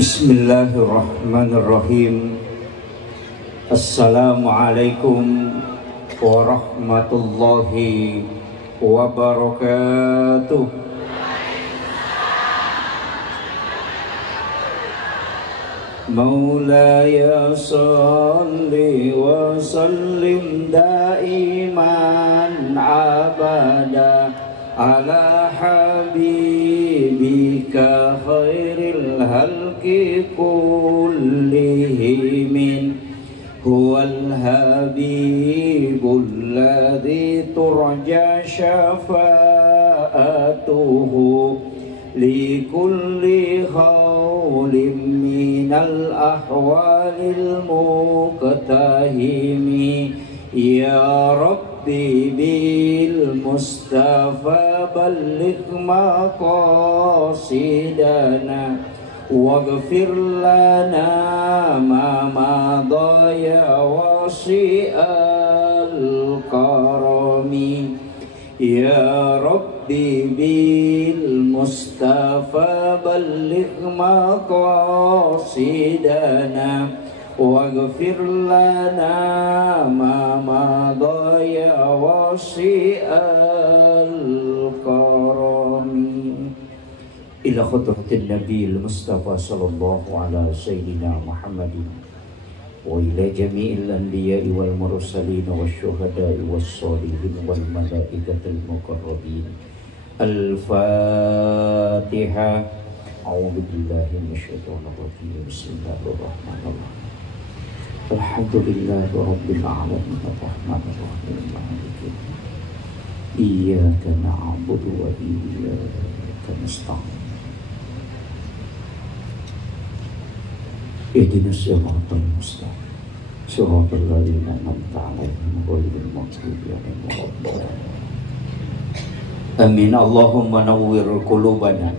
Bismillahirrahmanirrahim. Assalamualaikum warahmatullahi wabarakatuh. Maulaya salli wa sallim daiman abada ala habibika khairil halki kullihim. Huwal habibul ladzi turja syafa'atuhu likulli khawlim minal ahwalil muqtahimi. Ya Rabbi bil Mustafa balligh maqasidana waghfir lana ma madha ya wasi'al karami. Ya Rabbi bil Mustafa balligh maqasidana waghfir lana ma madha ya wasi'al karami. Ila khadratin Nabil Mustafa sallallahu ala sayyidina Muhammadin wa ila jami'il anbiya'i wal mursalin wasyuhada'i wassalihin wal malaikatil muqarrabin. Al-Fatihah. A'udzu billahi minasyaitonir rajim. Bismillahirrahmanirrahim. Alhamdulillahi rabbil alamin arrahmanir rahim maliki yaumiddin. Iyyaka na'budu wa iyyaka nasta'in. Ihdinas siratal mustaqim. Siratal ladzina an'amta 'alaihim ghairil maghdubi 'alaihim waladdallin. Amin. Allahumma nawwir qulubana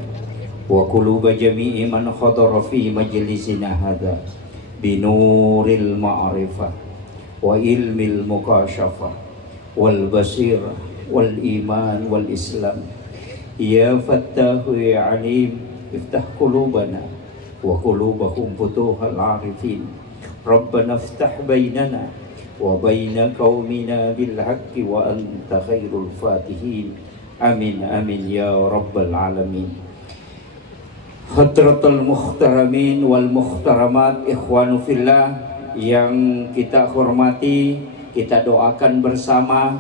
wa quluba jami'i man khadara fi majlisina hadza binuril ma'rifah wa ilmil mukashafah wal basirah wal iman wal islam. Ya Fattahu ya Alim, iftah qulubana wa qulubahum futuhal arifin. Rabbana iftah bainana wa baina qaumina bil haqqi wa anta khairul fatihin. Amin amin ya rabbal alamin. Hadratul muhtaramin wal muhtaramat, ikhwanu fillah yang kita hormati, kita doakan bersama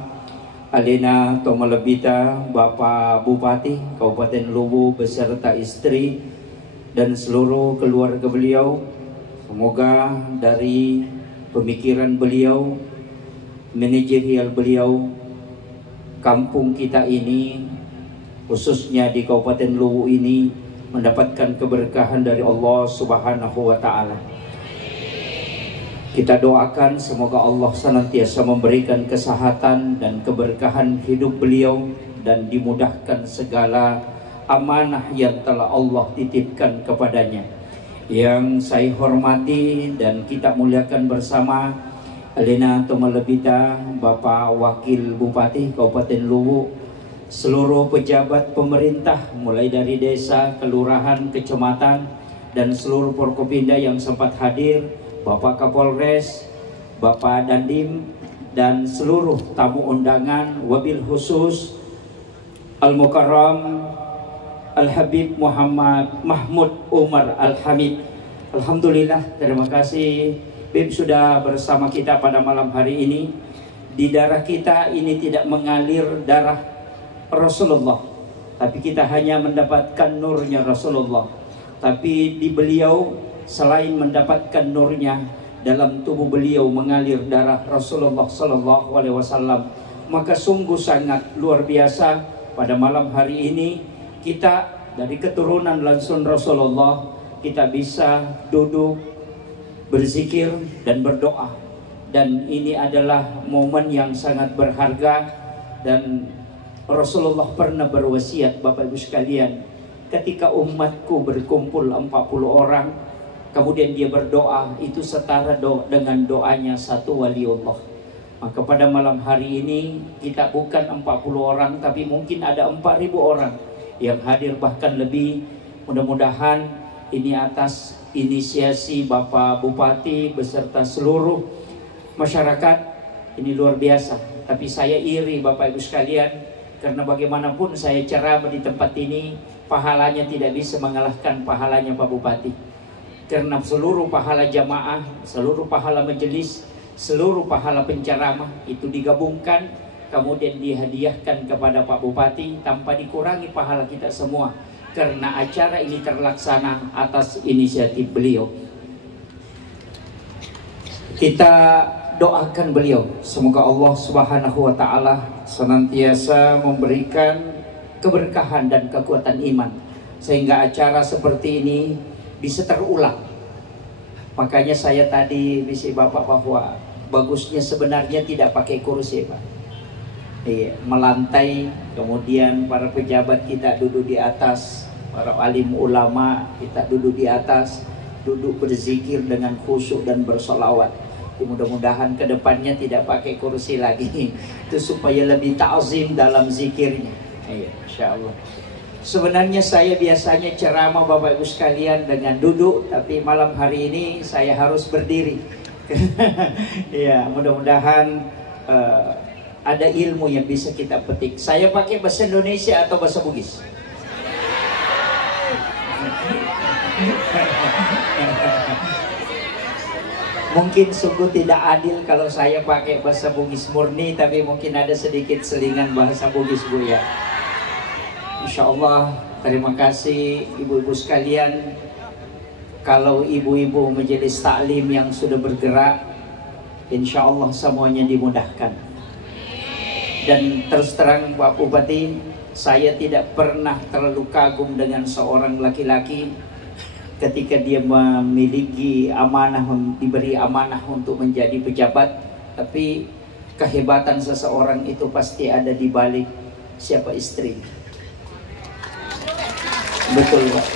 Alina Tomalebita, Bapak Bupati Kabupaten Luwu beserta istri dan seluruh keluarga beliau. Semoga dari pemikiran beliau, manajerial beliau, kampung kita ini khususnya di Kabupaten Luwu ini mendapatkan keberkahan dari Allah Subhanahu wa ta'ala. Kita doakan semoga Allah senantiasa memberikan kesehatan dan keberkahan hidup beliau dan dimudahkan segala amanah yang telah Allah titipkan kepadanya. Yang saya hormati dan kita muliakan bersama Alina Tomalebita, Bapak Wakil Bupati Kabupaten Luwu, seluruh pejabat pemerintah mulai dari desa, kelurahan, kecamatan dan seluruh Forkopimda yang sempat hadir, Bapak Kapolres, Bapak Dandim dan seluruh tamu undangan, wabil khusus Al-Mukarram Al-Habib Muhammad Mahmud Umar Al-Hamid. Alhamdulillah, terima kasih Bib sudah bersama kita pada malam hari ini. Di darah kita ini tidak mengalir darah Rasulullah, tapi kita hanya mendapatkan nurnya Rasulullah. Tapi di beliau selain mendapatkan nurnya, dalam tubuh beliau mengalir darah Rasulullah Sallallahu Alaihi Wasallam. Maka sungguh sangat luar biasa pada malam hari ini kita dari keturunan langsung Rasulullah, kita bisa duduk berzikir dan berdoa. Dan ini adalah momen yang sangat berharga. Dan Rasulullah pernah berwasiat, Bapak Ibu sekalian, ketika umatku berkumpul 40 orang, kemudian dia berdoa, itu setara dengan doanya satu waliullah. Maka pada malam hari ini kita bukan 40 orang, tapi mungkin ada 4.000 orang yang hadir bahkan lebih. Mudah-mudahan ini atas inisiasi Bapak Bupati beserta seluruh masyarakat. Ini luar biasa. Tapi saya iri Bapak Ibu sekalian, karena bagaimanapun saya ceramah di tempat ini, pahalanya tidak bisa mengalahkan pahalanya Pak Bupati. Karena seluruh pahala jamaah, seluruh pahala majelis, seluruh pahala penceramah itu digabungkan, kemudian dihadiahkan kepada Pak Bupati tanpa dikurangi pahala kita semua. Karena acara ini terlaksana atas inisiatif beliau. Kita doakan beliau, semoga Allah Subhanahu wa Ta'ala senantiasa memberikan keberkahan dan kekuatan iman, sehingga acara seperti ini bisa terulang. Makanya saya tadi bisa Bapak bahwa bagusnya sebenarnya tidak pakai kursi, Pak. Iya, melantai, kemudian para pejabat kita duduk di atas, para alim ulama kita duduk di atas, duduk berzikir dengan khusyuk dan bersolawat. Mudah-mudahan kedepannya tidak pakai kursi lagi, itu supaya lebih ta'zim dalam zikirnya. Iya, insya Allah. Sebenarnya saya biasanya ceramah Bapak Ibu sekalian dengan duduk, tapi malam hari ini saya harus berdiri. Ya, mudah-mudahan ada ilmu yang bisa kita petik. Saya pakai bahasa Indonesia atau bahasa Bugis? Mungkin sungguh tidak adil kalau saya pakai bahasa Bugis murni, tapi mungkin ada sedikit selingan bahasa Bugis, Bu, ya. Insya Allah, terima kasih ibu-ibu sekalian. Kalau ibu-ibu majelis taklim yang sudah bergerak, insya Allah semuanya dimudahkan. Dan terus terang Pak Bupati, saya tidak pernah terlalu kagum dengan seorang laki-laki ketika dia memiliki amanah, diberi amanah untuk menjadi pejabat. Tapi kehebatan seseorang itu pasti ada di balik siapa istri. Betul, Pak.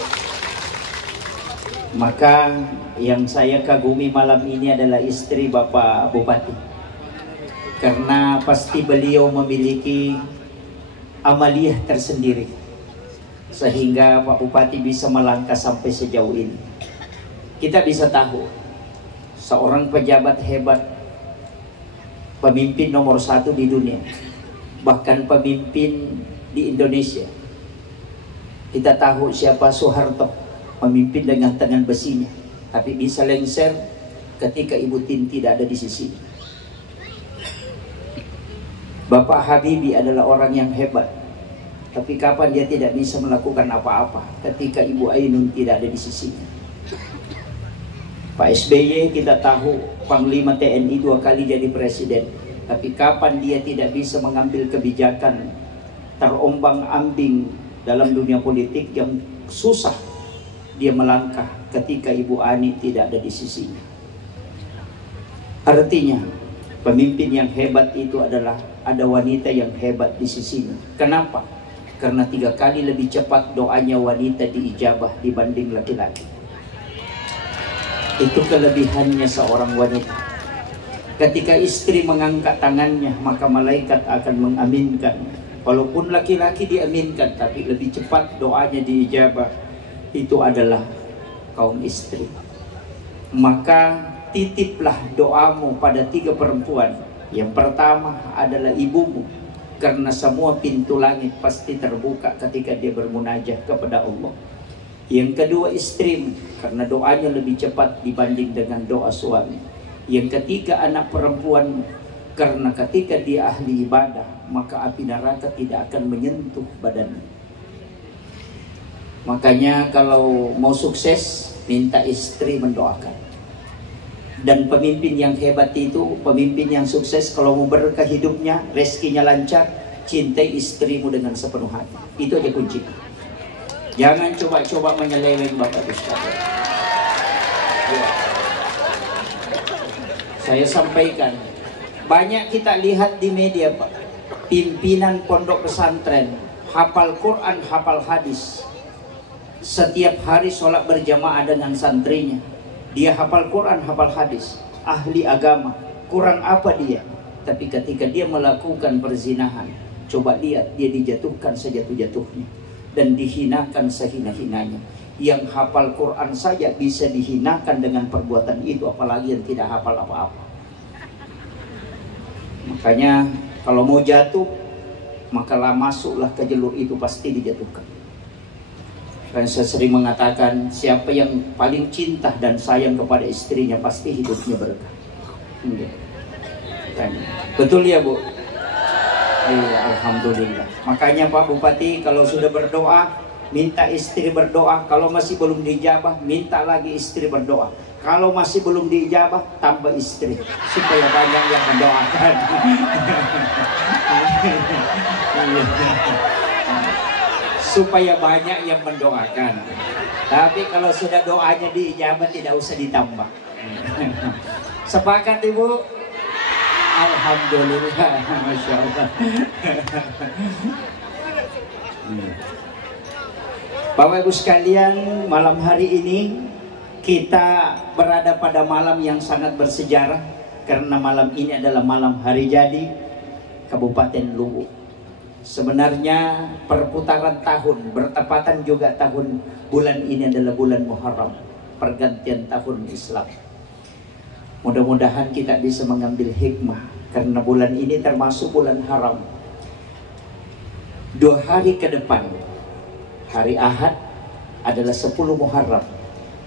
Maka yang saya kagumi malam ini adalah istri Bapak Bupati, karena pasti beliau memiliki amaliyah tersendiri sehingga Pak Bupati bisa melangkah sampai sejauh ini. Kita bisa tahu seorang pejabat hebat, pemimpin nomor 1 di dunia, bahkan pemimpin di Indonesia. Kita tahu siapa Soeharto, memimpin dengan tangan besinya, tapi bisa lengser ketika Ibu Tin tidak ada di sisi. Bapak Habibie adalah orang yang hebat, tapi kapan dia tidak bisa melakukan apa-apa ketika Ibu Ainun tidak ada di sisinya. Pak SBY kita tahu Panglima TNI 2 kali jadi presiden, tapi kapan dia tidak bisa mengambil kebijakan terombang-ambing dalam dunia politik yang susah dia melangkah ketika Ibu Ani tidak ada di sisinya. Artinya pemimpin yang hebat itu adalah ada wanita yang hebat di sisinya. Kenapa? Karena 3 kali lebih cepat doanya wanita diijabah dibanding laki-laki. Itu kelebihannya seorang wanita. Ketika istri mengangkat tangannya, maka malaikat akan mengaminkan. Walaupun laki-laki diaminkan, tapi lebih cepat doanya diijabah. Itu adalah kaum istri. Maka titiplah doamu pada 3 perempuan. Yang pertama adalah ibumu, karena semua pintu langit pasti terbuka ketika dia bermunajat kepada Allah. Yang kedua istrimu, karena doanya lebih cepat dibanding dengan doa suami. Yang ketiga anak perempuan, karena ketika dia ahli ibadah, maka api neraka tidak akan menyentuh badannya. Makanya kalau mau sukses, minta istri mendoakan. Dan pemimpin yang hebat itu, pemimpin yang sukses, kalau mau berkah hidupnya, rezekinya lancar, cintai istrimu dengan sepenuh hati. Itu aja kunci. Jangan coba-coba menyeleweng Bapak Ibu sekalian. Ya. Saya sampaikan, banyak kita lihat di media, Pak, pimpinan pondok pesantren hafal Quran, hafal hadis, setiap hari sholat berjamaah dengan santrinya. Dia hafal Quran, hafal hadis, ahli agama. Kurang apa dia? Tapi ketika dia melakukan perzinahan, coba lihat, dia dijatuhkan sejatuh-jatuhnya dan dihinakan sehina-hinanya. Yang hafal Quran saja bisa dihinakan dengan perbuatan itu, apalagi yang tidak hafal apa-apa. Makanya kalau mau jatuh, makalah masuklah ke jalur itu, pasti dijatuhkan. Dan saya sering mengatakan, siapa yang paling cinta dan sayang kepada istrinya, pasti hidupnya berkah. Betul ya Bu? Iya, alhamdulillah. Makanya Pak Bupati, kalau sudah berdoa, minta istri berdoa. Kalau masih belum dijabah, minta lagi istri berdoa. Kalau masih belum dijabah, tambah istri, supaya banyak yang mendoakan. Supaya banyak yang mendoakan. Tapi kalau sudah doanya diijabah, tidak usah ditambah. Sepakat Ibu? Alhamdulillah, Masya Allah. Bapak Ibu sekalian, malam hari ini kita berada pada malam yang sangat bersejarah, karena malam ini adalah malam hari jadi Kabupaten Luwu. Sebenarnya perputaran tahun bertepatan juga tahun bulan ini adalah bulan Muharram, pergantian tahun Islam. Mudah-mudahan kita bisa mengambil hikmah, karena bulan ini termasuk bulan haram. 2 hari ke depan, hari Ahad adalah 10 Muharram,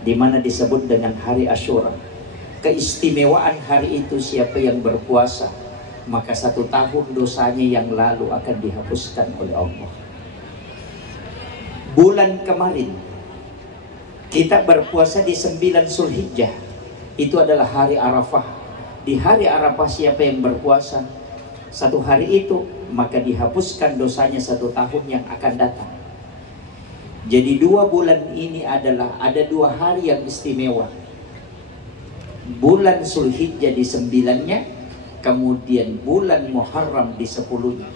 di mana disebut dengan hari Asyura. Keistimewaan hari itu, siapa yang berpuasa, maka 1 tahun dosanya yang lalu akan dihapuskan oleh Allah. Bulan kemarin kita berpuasa di 9 Zulhijjah, itu adalah hari Arafah. Di hari Arafah siapa yang berpuasa 1 hari itu, maka dihapuskan dosanya 1 tahun yang akan datang. Jadi 2 bulan ini adalah ada 2 hari yang istimewa. Bulan Zulhijjah di 9-nya, kemudian bulan Muharram di 10-nya.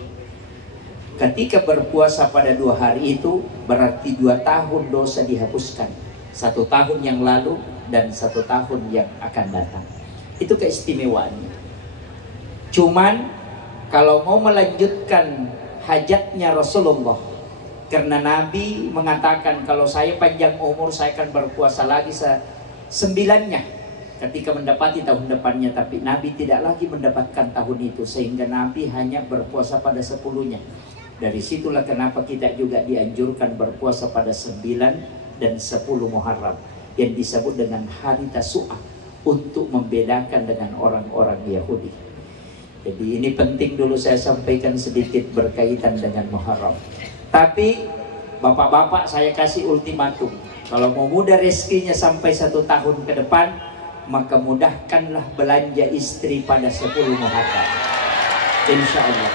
Ketika berpuasa pada 2 hari itu, berarti 2 tahun dosa dihapuskan. 1 tahun yang lalu dan 1 tahun yang akan datang. Itu keistimewaannya. Cuman kalau mau melanjutkan hajatnya Rasulullah, karena Nabi mengatakan, kalau saya panjang umur saya akan berpuasa lagi 9-nya ketika mendapati tahun depannya. Tapi Nabi tidak lagi mendapatkan tahun itu, sehingga Nabi hanya berpuasa pada 10-nya. Dari situlah kenapa kita juga dianjurkan berpuasa pada 9 dan 10 Muharram, yang disebut dengan hari Tasu'ah, untuk membedakan dengan orang-orang Yahudi. Jadi ini penting dulu saya sampaikan sedikit berkaitan dengan Muharram. Tapi bapak-bapak, saya kasih ultimatum, kalau mau mudah rezekinya sampai 1 tahun ke depan, maka mudahkanlah belanja istri pada 10 Muharram, insya Allah.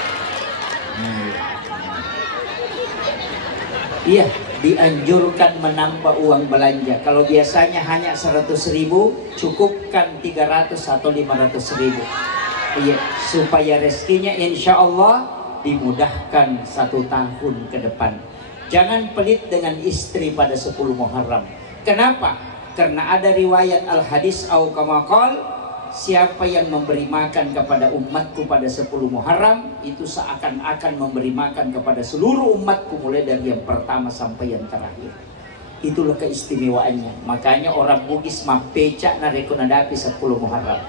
Iya, dianjurkan menambah uang belanja. Kalau biasanya hanya 100.000, cukupkan 300 atau 500.000. Iya, supaya rezekinya insya Allah dimudahkan 1 tahun ke depan. Jangan pelit dengan istri pada 10 Muharram. Kenapa? Karena ada riwayat al-hadis au kama qol, siapa yang memberi makan kepada umatku pada 10 Muharram, itu seakan-akan memberi makan kepada seluruh umatku, mulai dari yang pertama sampai yang terakhir. Itulah keistimewaannya. Makanya orang Bugis mah pecak na rekonadapi 10 Muharram.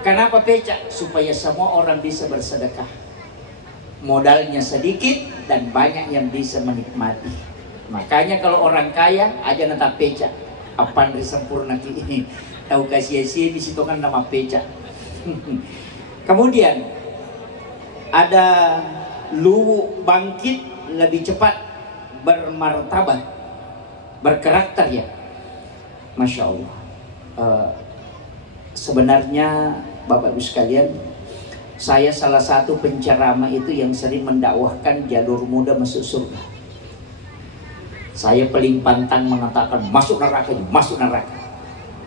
Kenapa pecak? Supaya semua orang bisa bersedekah. Modalnya sedikit dan banyak yang bisa menikmati. Makanya kalau orang kaya aja nata pecak. Apaan sempurna ini? Tahu kasih di situ kan nama pecak. Kemudian ada Luwu bangkit lebih cepat, bermartabat, berkarakter ya. Masya Allah. Sebenarnya Bapak Ibu sekalian, saya salah satu penceramah itu yang sering mendakwahkan jalur muda masuk surga. Saya paling pantang mengatakan masuk neraka, masuk neraka.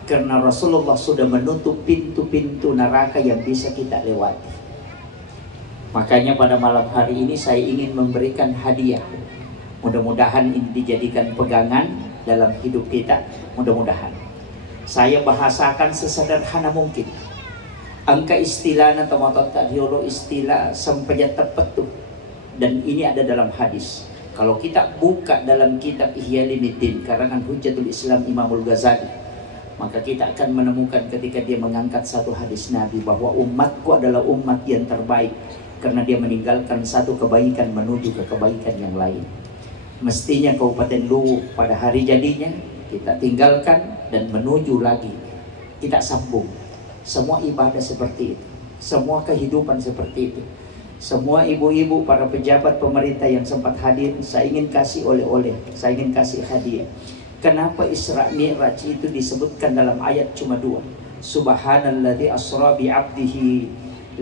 Karena Rasulullah sudah menutup pintu-pintu neraka yang bisa kita lewati. Makanya pada malam hari ini saya ingin memberikan hadiah. Mudah-mudahan ini dijadikan pegangan dalam hidup kita. Mudah-mudahan. Saya bahasakan sesederhana mungkin. Angka istilah atau motot istilah sempejat tepat tuh. Dan ini ada dalam hadis. Kalau kita buka dalam kitab Ihya Ulumuddin karangan Hujjatul Islam Imamul Ghazali, maka kita akan menemukan ketika dia mengangkat satu hadis Nabi bahwa umatku adalah umat yang terbaik karena dia meninggalkan satu kebaikan menuju ke kebaikan yang lain. Mestinya Kabupaten Luwu pada hari jadinya kita tinggalkan dan menuju lagi, kita sambung. Semua ibadah seperti itu, semua kehidupan seperti itu. Semua ibu-ibu, para pejabat pemerintah yang sempat hadir, saya ingin kasih oleh-oleh, saya ingin kasih hadiah. Kenapa Isra Mi'raj itu disebutkan dalam ayat cuma 2? Subhanalladzi asra bi 'abdihi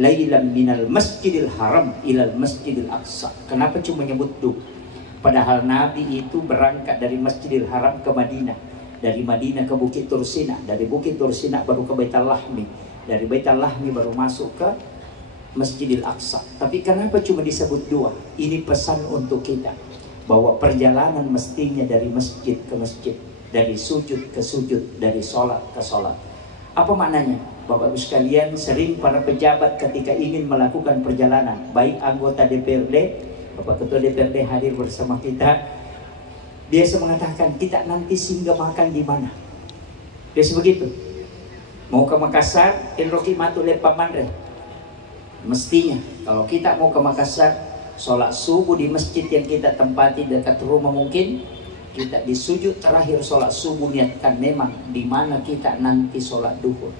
lailan minal masjidil haram ilal masjidil aqsa. Kenapa cuma nyebut 2? Padahal Nabi itu berangkat dari Masjidil Haram ke Madinah, dari Madinah ke Bukit Tursina, dari Bukit Tursina baru ke Baitul Lahmi, dari Baitul Lahmi baru masuk ke Masjidil Aqsa. Tapi kenapa cuma disebut 2? Ini pesan untuk kita bahwa perjalanan mestinya dari masjid ke masjid, dari sujud ke sujud, dari sholat ke sholat. Apa maknanya? Bapak Ibu sekalian, sering para pejabat ketika ingin melakukan perjalanan, baik anggota DPRD, Bapak Ketua DPRD hadir bersama kita, dia mengatakan kita nanti singgah makan di mana? Dia begitu. Mau ke Makassar, Roki Matu Lepamanre. Mestinya kalau kita mau ke Makassar, sholat subuh di masjid yang kita tempati dekat rumah mungkin, kita di sujud terakhir sholat subuh niatkan memang di mana kita nanti sholat duhur.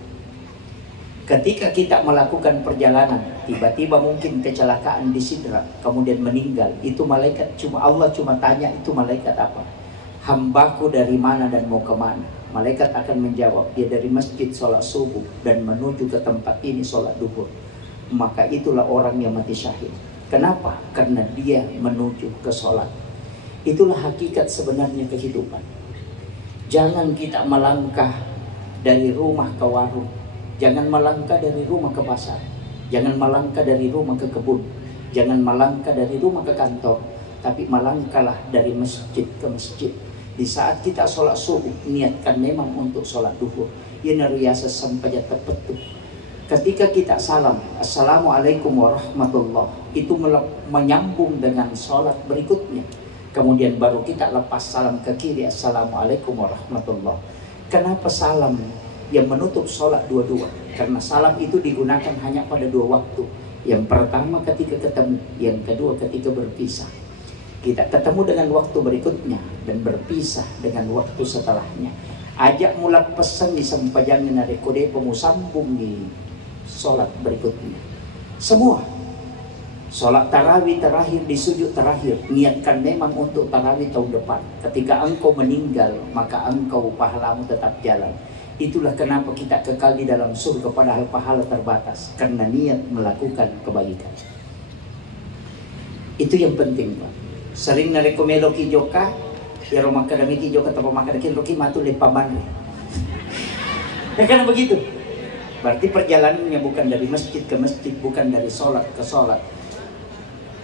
Ketika kita melakukan perjalanan, tiba-tiba mungkin kecelakaan di Sidra, kemudian meninggal, itu malaikat Allah cuma tanya, itu malaikat apa? Hambaku dari mana dan mau kemana? Malaikat akan menjawab, dia dari masjid sholat subuh dan menuju ke tempat ini sholat duhur. Maka itulah orang yang mati syahid. Kenapa? Karena dia menuju ke sholat. Itulah hakikat sebenarnya kehidupan. Jangan kita melangkah dari rumah ke warung, jangan melangkah dari rumah ke pasar, jangan melangkah dari rumah ke kebun, jangan melangkah dari rumah ke kantor, tapi melangkahlah dari masjid ke masjid. Di saat kita sholat subuh, niatkan memang untuk sholat duhur. Ini riasa sampai terpetuh. Ketika kita salam, Assalamualaikum warahmatullah, itu menyambung dengan sholat berikutnya. Kemudian baru kita lepas salam ke kiri, Assalamualaikum warahmatullah. Kenapa salam yang menutup sholat dua-dua? Karena salam itu digunakan hanya pada 2 waktu. Yang pertama ketika ketemu, yang kedua ketika berpisah. Kita ketemu dengan waktu berikutnya dan berpisah dengan waktu setelahnya. Ajak mula pesan di sampajangin na rekode pemusambung di sholat berikutnya. Semua sholat tarawih terakhir di sujud terakhir, niatkan memang untuk tarawih tahun depan. Ketika engkau meninggal, maka engkau pahalamu tetap jalan. Itulah kenapa kita kekal di dalam surga padahal pahala terbatas, karena niat melakukan kebaikan. Itu yang penting, Pak. Sering narekomelo ki joka, ya rumah kadami ki joka tanpa makadakin roki matu lepaman. Karena begitu. Berarti perjalanannya bukan dari masjid ke masjid, bukan dari sholat ke sholat.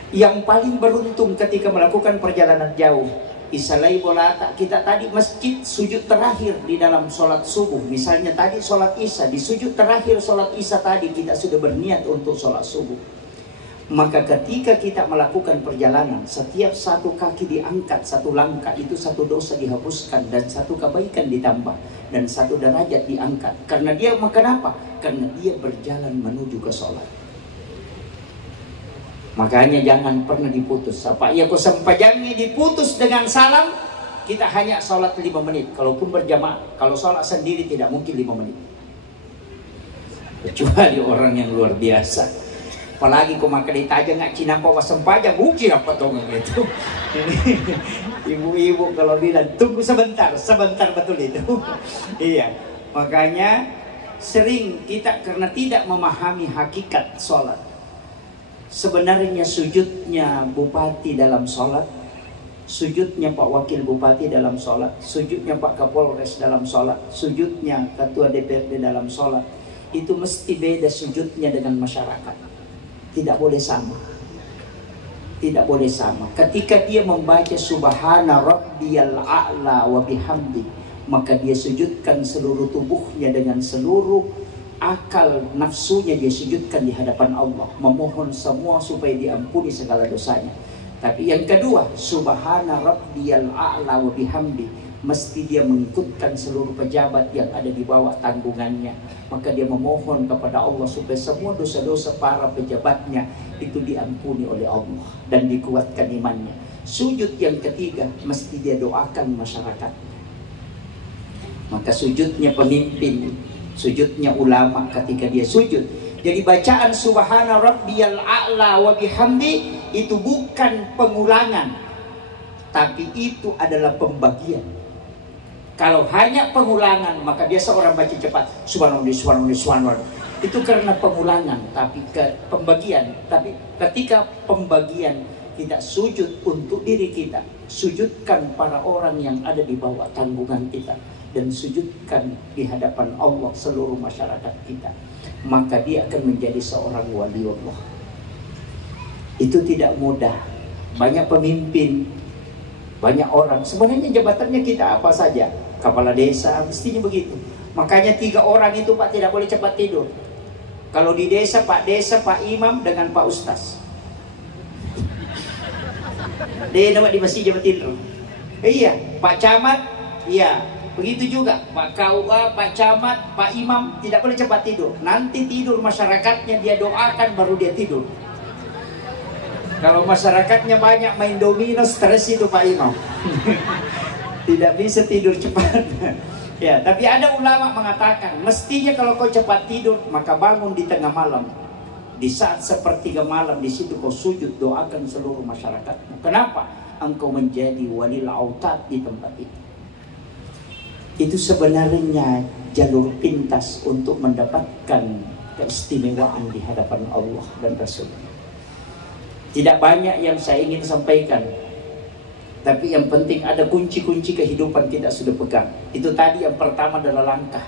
Yang paling beruntung ketika melakukan perjalanan jauh, isalai bolata, kita tadi masjid sujud terakhir di dalam sholat subuh. Misalnya tadi sholat isya, di sujud terakhir sholat isya tadi kita sudah berniat untuk sholat subuh. Maka ketika kita melakukan perjalanan, setiap satu kaki diangkat, satu langkah, itu satu dosa dihapuskan dan satu kebaikan ditambah dan satu derajat diangkat. Karena dia, kenapa? Karena dia berjalan menuju ke sholat. Makanya jangan pernah diputus. Apa ya kok sempajangnya diputus dengan salam? Kita hanya sholat 5 menit. Kalaupun berjamaah, kalau sholat sendiri tidak mungkin 5 menit. Kecuali orang yang luar biasa. Apalagi kau makan ditaja nggak Cina kau sempajang, mungkin apa tuh gitu. Ibu-ibu kalau bilang tunggu sebentar, sebentar betul itu. Iya. Makanya sering kita karena tidak memahami hakikat sholat. Sebenarnya sujudnya bupati dalam sholat, sujudnya Pak Wakil Bupati dalam sholat, sujudnya Pak Kapolres dalam sholat, sujudnya Ketua DPRD dalam sholat, itu mesti beda sujudnya dengan masyarakat. Tidak boleh sama. Tidak boleh sama. Ketika dia membaca Subhana Rabbiyal A'la wa bihamdi, maka dia sujudkan seluruh tubuhnya dengan seluruh akal nafsunya, dia sujudkan di hadapan Allah, memohon semua supaya diampuni segala dosanya. Tapi yang kedua, subhana rabbiyal a'la wa bihamdi, mesti dia mengikutkan seluruh pejabat yang ada di bawah tanggungannya. Maka dia memohon kepada Allah supaya semua dosa-dosa para pejabatnya itu diampuni oleh Allah dan dikuatkan imannya. Sujud yang ketiga, mesti dia doakan masyarakat. Maka sujudnya pemimpin, sujudnya ulama ketika dia sujud. Jadi bacaan subhana rabbiyal a'la wa bihamdi itu bukan pengulangan, tapi itu adalah pembagian. Kalau hanya pengulangan, maka biasa orang baca cepat subhanallah subhanallah subhanallah. Itu karena pengulangan, tapi pembagian. Tapi ketika pembagian, kita sujud untuk diri kita, sujudkan para orang yang ada di bawah tanggungan kita, dan sujudkan di hadapan Allah seluruh masyarakat kita, maka dia akan menjadi seorang waliullah. Itu tidak mudah. Banyak pemimpin, banyak orang, sebenarnya jabatannya kita apa saja, kepala desa mestinya begitu. Makanya 3 orang itu Pak tidak boleh cepat tidur. Kalau di desa, Pak Imam dengan Pak Ustaz. Dia nama di masjid cepat tidur. Iya, Pak Camat, iya. Begitu juga Pak KUA, Pak Camat, Pak Imam tidak boleh cepat tidur. Nanti tidur masyarakatnya dia doakan baru dia tidur. Kalau masyarakatnya banyak main domino, stres itu Pak Imam. Tidak bisa tidur cepat. Ya, tapi ada ulama mengatakan, mestinya kalau kau cepat tidur, maka bangun di tengah malam. Di saat sepertiga malam, di situ kau sujud, doakan seluruh masyarakatmu. Kenapa? Engkau menjadi walil autad di tempat itu. Itu sebenarnya jalur pintas untuk mendapatkan keistimewaan di hadapan Allah dan Rasul. Tidak banyak yang saya ingin sampaikan, tapi yang penting ada kunci-kunci kehidupan kita sudah pegang. Itu tadi yang pertama adalah langkah.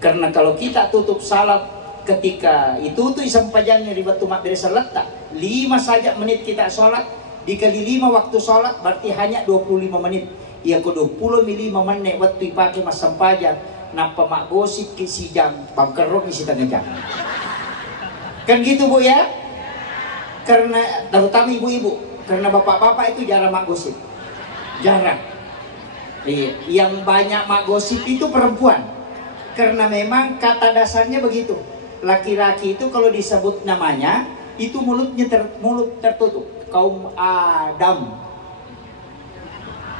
Karena kalau kita tutup salat ketika itu sampajangnya di batu makbir salat, 5 saja menit kita sholat, dikali 5 waktu sholat berarti hanya 25 menit. Ia ko 25 menit waktu dipakai mas sampajang, napa mak gosip kisi jam, pangkerok isi tengah jam. Kan gitu Bu ya? Karena terutama ibu-ibu, karena bapak-bapak itu jarang mak gosip. Jarang. Iya, yang banyak mak gosip itu perempuan. Karena memang kata dasarnya begitu. Laki-laki itu kalau disebut namanya, itu mulutnya mulut tertutup. Kaum Adam.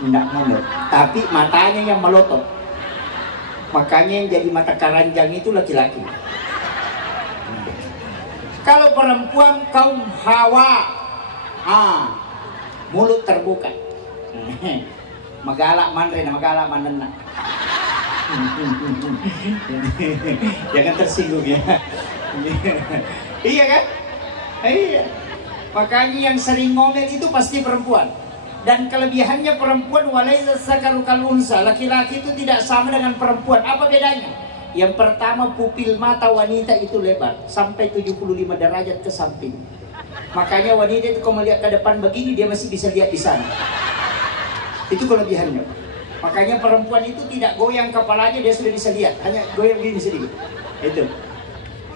Tidak mulut, tapi matanya yang melotot. Makanya yang jadi mata keranjang itu laki-laki. Kalau perempuan kaum Hawa, mulut terbuka. Magalak manre, magalak manena. Jangan tersinggung ya. Iya kan? Iya. Makanya yang sering ngomel itu pasti perempuan. Dan kelebihannya perempuan, walaisa zakaru kal unsa, laki-laki itu tidak sama dengan perempuan. Apa bedanya? Yang pertama, pupil mata wanita itu lebar sampai 75 derajat ke samping. Makanya wanita itu kalau melihat ke depan begini, dia masih bisa lihat di sana. Itu kelebihannya. Makanya perempuan itu tidak goyang kepalanya, dia sudah bisa lihat, hanya goyang gini sedikit. Itu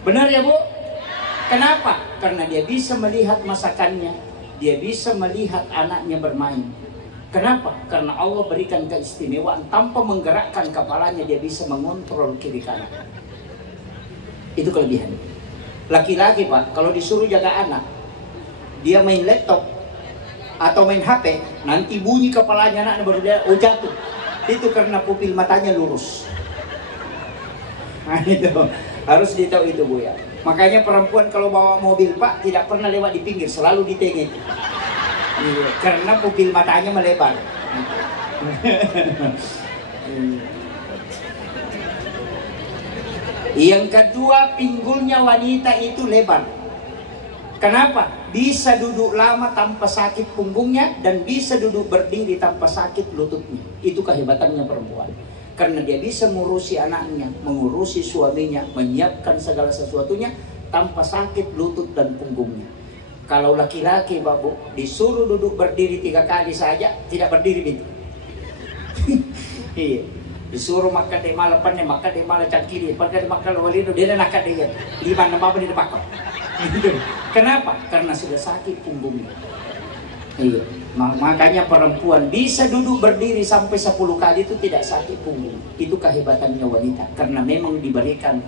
benar ya Bu? Kenapa? Karena dia bisa melihat masakannya, dia bisa melihat anaknya bermain. Kenapa? Karena Allah berikan keistimewaan, tanpa menggerakkan kepalanya dia bisa mengontrol kiri kanan. Itu kelebihan. Laki-laki Pak, kalau disuruh jaga anak, dia main laptop atau main HP, nanti bunyi kepalanya anaknya baru dia jatuh. Itu karena pupil matanya lurus. Nah itu harus ditahu itu Bu ya. Makanya perempuan kalau bawa mobil Pak tidak pernah lewat di pinggir, selalu ditengok. Iya, karena pupil matanya melebar. Yang kedua, pinggulnya wanita itu lebar. Kenapa? Bisa duduk lama tanpa sakit punggungnya, dan bisa duduk berdiri tanpa sakit lututnya. Itu kehebatannya perempuan. Karena dia bisa mengurusi anaknya, mengurusi suaminya, menyiapkan segala sesuatunya tanpa sakit lutut dan punggungnya. Kalau laki-laki Babu disuruh duduk berdiri 3 kali saja tidak berdiri itu. Iya. Disuruh makan di malam pandai, makan di malam cangkiri, makan di makan walino, dia nak dia 5-6 apa di depan. Kenapa? Karena sudah sakit punggungnya. Iya. Makanya perempuan bisa duduk berdiri sampai 10 kali itu tidak sakit punggung. Itu kehebatannya wanita, karena memang diberikan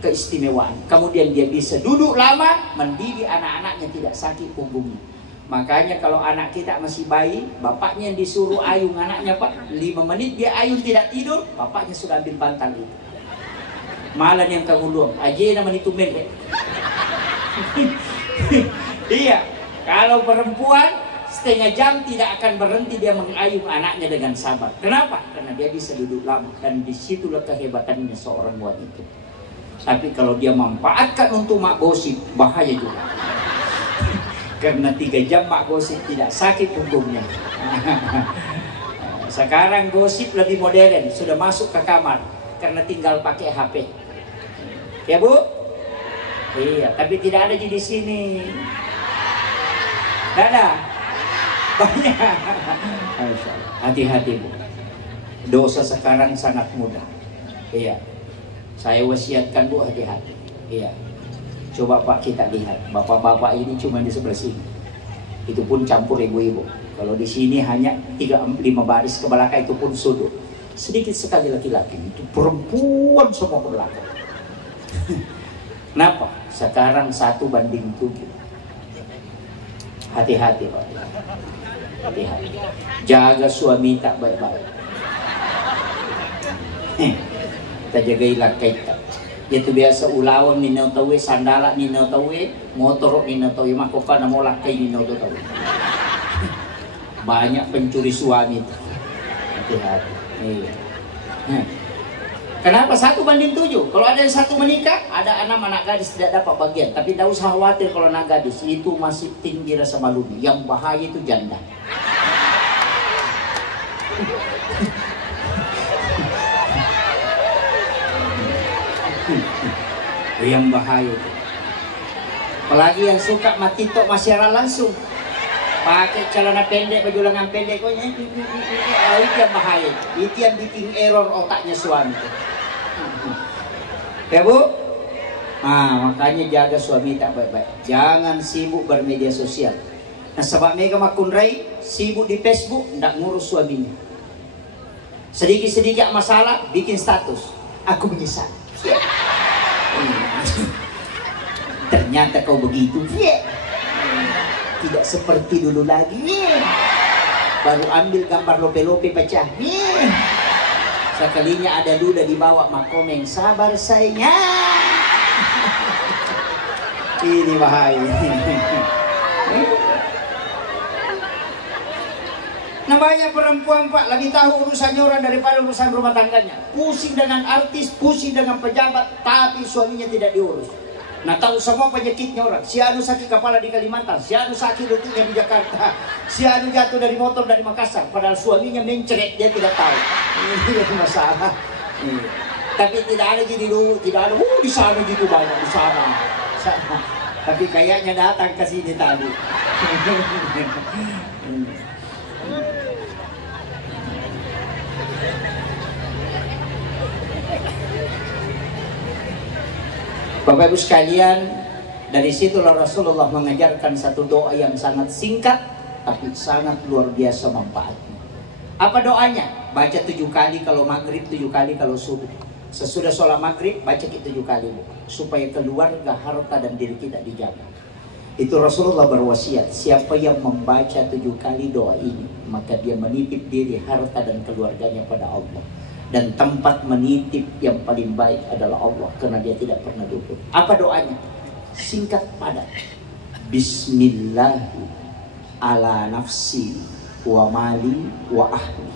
keistimewaan. Kemudian dia bisa duduk lama, mendidik anak-anaknya tidak sakit punggungnya. Makanya kalau anak kita masih bayi, bapaknya yang disuruh ayung anaknya, Pak, 5 menit dia ayung tidak tidur, bapaknya sudah ambil bantal itu. Malan yang kaguluang, aja nama itu men. Iya, kalau perempuan setengah jam tidak akan berhenti dia mengayung anaknya dengan sabar. Kenapa? Karena dia bisa duduk lama, dan disitulah kehebatannya seorang wanita. Tapi kalau dia memanfaatkan untuk mak gosip, bahaya juga. Karena 3 jam mak gosip tidak sakit punggungnya. Sekarang gosip lebih modern, sudah masuk ke kamar karena tinggal pakai HP. Ya Bu? Iya, tapi tidak ada di sini. Tidak ada. Banyak. Hati-hati Bu. Dosa sekarang sangat mudah. Iya. Saya wasiatkan Bu, hati-hati. Iya. Coba Pak kita lihat, bapak-bapak ini cuma di sebelah sini. Itu pun campur ibu-ibu. Kalau di sini hanya 3-5 baris ke belakang, itu pun sudut. Sedikit sekali laki-laki, itu perempuan semua ke belakang. Kenapa? Sekarang 1:7. Hati-hati Pak. Hati-hati. Jaga suami tak baik-baik. Kita jagailah kita. Itu biasa ulawang ninaw tawi, sandala ninaw tawi, motor ninaw tawi, makopa na mo lakay ninaw tawi. Banyak pencuri suami itu. Hati-hati. Iya. Kenapa 1:7? Kalau ada yang 1 menikah, ada 6 anak gadis tidak dapat bagian. Tapi tidak usah khawatir kalau anak gadis itu masih tinggi rasa malunya. Yang bahaya itu janda. Yang bahaya itu. Apalagi yang suka mati tok masyarakat langsung pakai celana pendek, baju lengan pendek, itu yang bahaya. Itu yang bikin error otaknya suami. Ya Bu? Nah, makanya jaga suami tak baik-baik. Jangan sibuk bermedia sosial. Nah, sebab mereka makunrai sibuk di Facebook, tidak ngurus suaminya. Sedikit-sedikit masalah bikin status, aku menyesal. Ternyata kau begitu. Tidak seperti dulu lagi. Baru ambil gambar lope-lope pecah. Sekalinya ada duda dibawa makomeng, sabar sayangnya. Ini bahaya. Nah, banyak perempuan Pak lebih tahu urusannya orang daripada urusan rumah tangganya. Pusing dengan artis, pusing dengan pejabat, tapi suaminya tidak diurus. Nah, tahu semua penyakitnya orang. Si anu sakit kepala di Kalimantan, si anu sakit lututnya di Jakarta, si anu jatuh dari motor dari Makassar, padahal suaminya mencret, dia tidak tahu. Ini masalah. Tapi tidak ada jadi dulu, tidak ada. Di sana gitu banyak di sana. Tapi kayaknya datang ke sini tadi. Bapak Ibu sekalian, dari situlah Rasulullah mengajarkan satu doa yang sangat singkat tapi sangat luar biasa manfaatnya. Apa doanya? Baca 7 kali kalau maghrib, 7 kali kalau subuh. Sesudah sholat maghrib baca 7 kali supaya keluarga, harta dan diri kita dijaga. Itu Rasulullah berwasiat, siapa yang membaca 7 kali doa ini, maka dia menitip diri, harta dan keluarganya pada Allah. Dan tempat menitip yang paling baik adalah Allah, karena dia tidak pernah luput. Apa doanya? Singkat padat. Bismillahi ala nafsi wa mali wa ahli.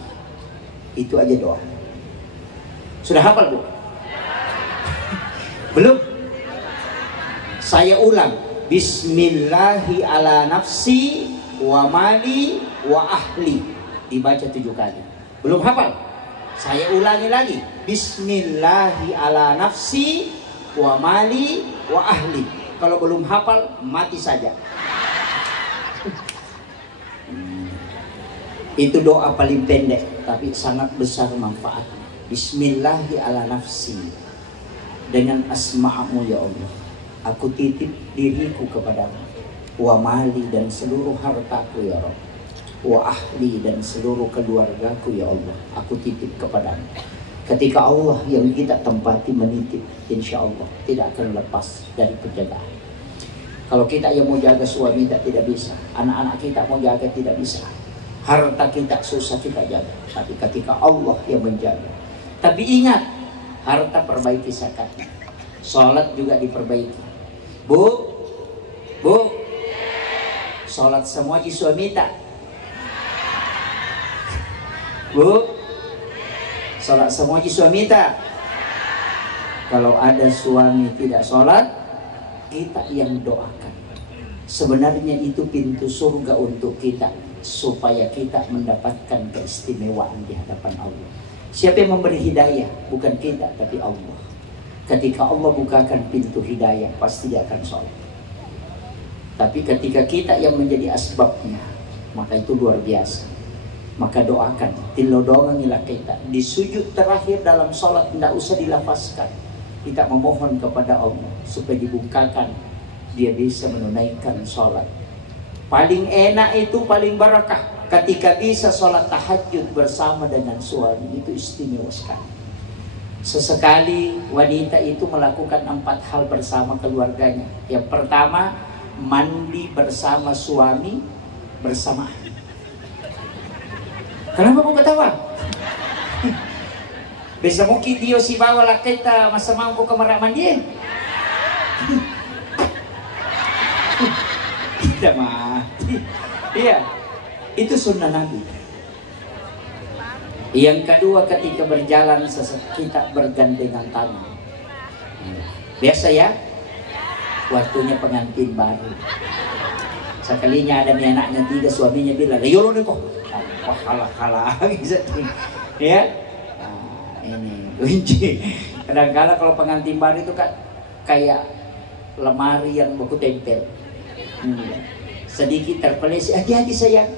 Itu aja doa. Sudah hafal Bu? Belum? Saya ulang. Bismillahi ala nafsi wa mali wa ahli. Dibaca 7 kali. Belum hafal? Saya ulangi lagi. Bismillahi ala nafsi wa mali wa ahli. Kalau belum hafal, mati saja. Itu doa paling pendek tapi sangat besar manfaatnya. Bismillahi ala nafsi. Dengan asma'mu ya Allah, aku titip diriku kepadamu. Wa mali, dan seluruh hartaku ya Rabb. wa ahli dan seluruh keluargaku ya Allah, aku titip kepadamu. Ketika Allah yang kita tempati menitip, insya Allah tidak akan lepas dari penjagaan. Kalau kita yang mau jaga suami tidak bisa, anak-anak kita mau jaga tidak bisa, harta kita susah kita jaga. Tapi ketika Allah yang menjaga. Tapi ingat, harta perbaiki zakatnya, sholat juga diperbaiki. Bu, sholat semua di suami tak? Bu, sholat semua di suami tak? Kalau ada suami tidak sholat, kita yang doakan. Sebenarnya itu pintu surga untuk kita, supaya kita mendapatkan keistimewaan di hadapan Allah. Siapa yang memberi hidayah? Bukan kita, tapi Allah. Ketika Allah bukakan pintu hidayah, pasti dia akan sholat. Tapi ketika kita yang menjadi asbabnya, maka itu luar biasa. Maka doakan, tilodongangilah kita. Di sujud terakhir dalam sholat, tidak usah dilafazkan. Kita memohon kepada Allah supaya dibukakan, dia bisa menunaikan sholat. Paling enak itu, paling barakah ketika bisa sholat tahajud bersama dengan suami. Itu istimewa sekali. Sesekali wanita itu melakukan 4 hal bersama keluarganya. Yang pertama, mandi bersama suami bersamaan. Kenapa kau ketawa? Bisa mungkin dia si bawa lah kita masa mampu kamar mandi. Kita mati. Iya, itu sunnah Nabi. Yang kedua, ketika berjalan kita bergandengan tangan. Biasa ya, waktunya pengantin baru. Sekalinya ada nih anaknya 3, suaminya bilang, "Ayo nih kok." Wah, kalah gitu. Ya. Nah, ini kunci. Kadang-kadang kalau pengantin baru itu kan kayak lemari yang baku tempel. Sedikit terpeleset, hati-hati sayang.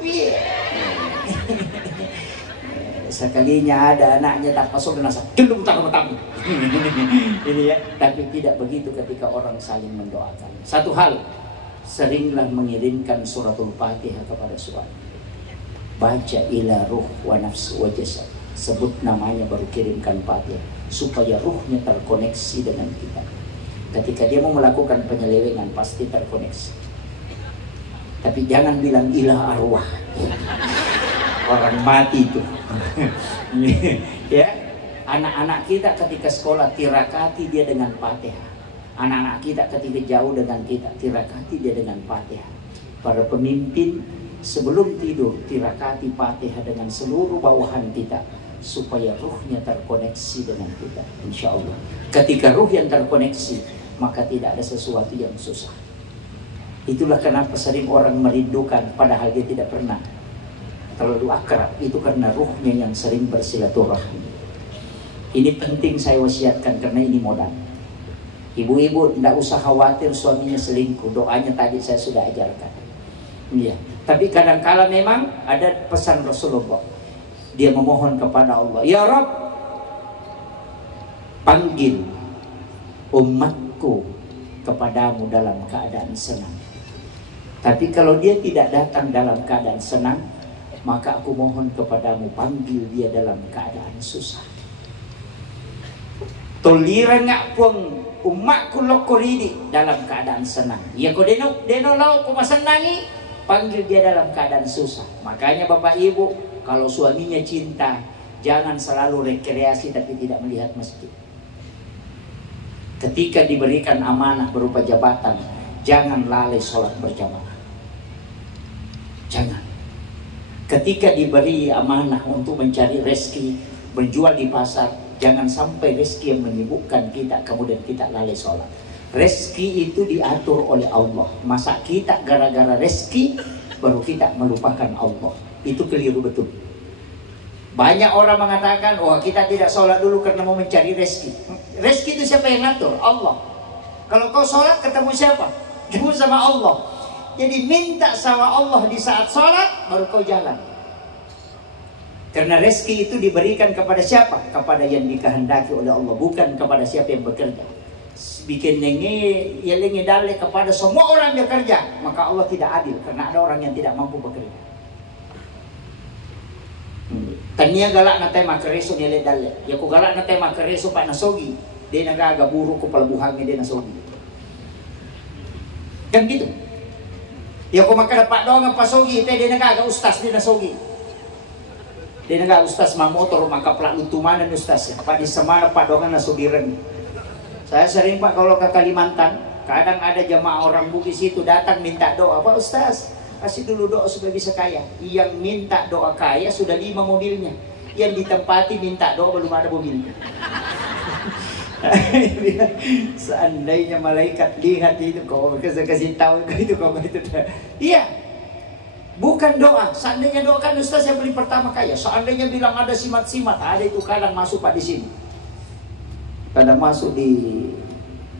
Sekalinya ada anaknya tak masuk dan asap, gendung tamu. Ini ya, tapi tidak begitu ketika orang saling mendoakan. Satu hal, seringlah mengirimkan suratul Fatihah kepada suami. Baca ila ruh wa nafsu wa jasad. Sebut namanya baru kirimkan Fatihah supaya ruhnya terkoneksi dengan kita. Ketika dia mau melakukan penyelewengan pasti terkoneksi. Tapi jangan bilang ilah arwah. Orang mati itu. Ya, anak-anak kita ketika sekolah tirakati dia dengan Fatihah. Anak-anak kita ketika jauh dengan kita tirakati dia dengan Fatihah. Para pemimpin sebelum tidur tirakati Fatihah dengan seluruh bawahan kita supaya ruhnya terkoneksi dengan kita. Insya Allah. Ketika ruh yang terkoneksi, maka tidak ada sesuatu yang susah. Itulah kenapa sering orang merindukan padahal dia tidak pernah terlalu akrab. Itu karena ruhnya yang sering bersilaturahmi. Ini penting saya wasiatkan karena ini modal. Ibu-ibu tidak usah khawatir suaminya selingkuh. Doanya tadi saya sudah ajarkan. Iya. Tapi kadang-kala memang ada pesan Rasulullah. Dia memohon kepada Allah, "Ya Rabb, panggil umatku kepadamu dalam keadaan senang. Tapi kalau dia tidak datang dalam keadaan senang, maka aku mohon kepadamu panggil dia dalam keadaan susah." Tolira ngak pun umatku lokoridi dalam keadaan senang. Ya ko deno lau ko masenangi, panggil dia dalam keadaan susah. Makanya Bapak Ibu, kalau suaminya cinta, jangan selalu rekreasi tapi tidak melihat masjid. Ketika diberikan amanah berupa jabatan, jangan lalai sholat berjamaah. Jangan. Ketika diberi amanah untuk mencari rezeki, menjual di pasar, jangan sampai rezeki yang menyibukkan kita, kemudian kita lalai sholat. Rezeki itu diatur oleh Allah. Masa kita gara-gara rezeki, baru kita melupakan Allah. Itu keliru betul. Banyak orang mengatakan, wah kita tidak sholat dulu karena mau mencari rezeki. Rezeki itu siapa yang ngatur? Allah. Kalau kau sholat ketemu siapa? Ketemu sama Allah. Jadi minta sama Allah di saat sholat, baru kau jalan. Karena rezeki itu diberikan kepada siapa? Kepada yang dikehendaki oleh Allah, bukan kepada siapa yang bekerja. Bikin nengi, ya lengi dalih kepada semua orang yang bekerja, maka Allah tidak adil karena ada orang yang tidak mampu bekerja. Tania galak na tema kereso nile dalle. Ya ko galak na tema kereso pa nasogi. Dia nagaga buru ko palabuhangnya dia nasogi. Kan gitu. Ya ko makadapat doang ang pasogi, dia nagaga ustas dia nasogi. Dia nagaga ustas mamotor makaplak lutumanan ustas. Pak di semana pak doang nasogiran. Saya sering pak kalau ke Kalimantan, kadang ada jamaah orang Bugis itu datang minta doa, Pak Ustaz kasih dulu doa supaya bisa kaya. Yang minta doa kaya sudah 5 mobilnya, yang ditempati minta doa belum ada mobilnya. Seandainya malaikat lihat itu, kau kasih tahu itu kau itu. Iya, bukan doa. Seandainya doa kan Ustaz yang beli pertama kaya. Seandainya bilang ada simat-simat, ada itu kadang masuk pak di sini. Kadang masuk di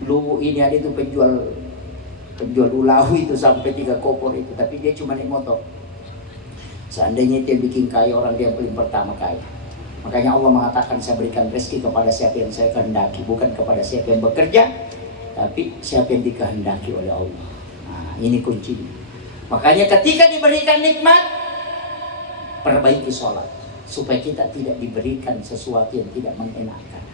Luwu ini ada itu penjual ulau itu sampai 3 kopor itu, tapi dia cuma naik motor. Seandainya dia bikin kaya orang dia paling pertama kaya. Makanya Allah mengatakan saya berikan rezeki kepada siapa yang saya kehendaki, bukan kepada siapa yang bekerja, tapi siapa yang dikehendaki oleh Allah. Nah, ini kuncinya. Makanya ketika diberikan nikmat, perbaiki sholat supaya kita tidak diberikan sesuatu yang tidak mengenakan.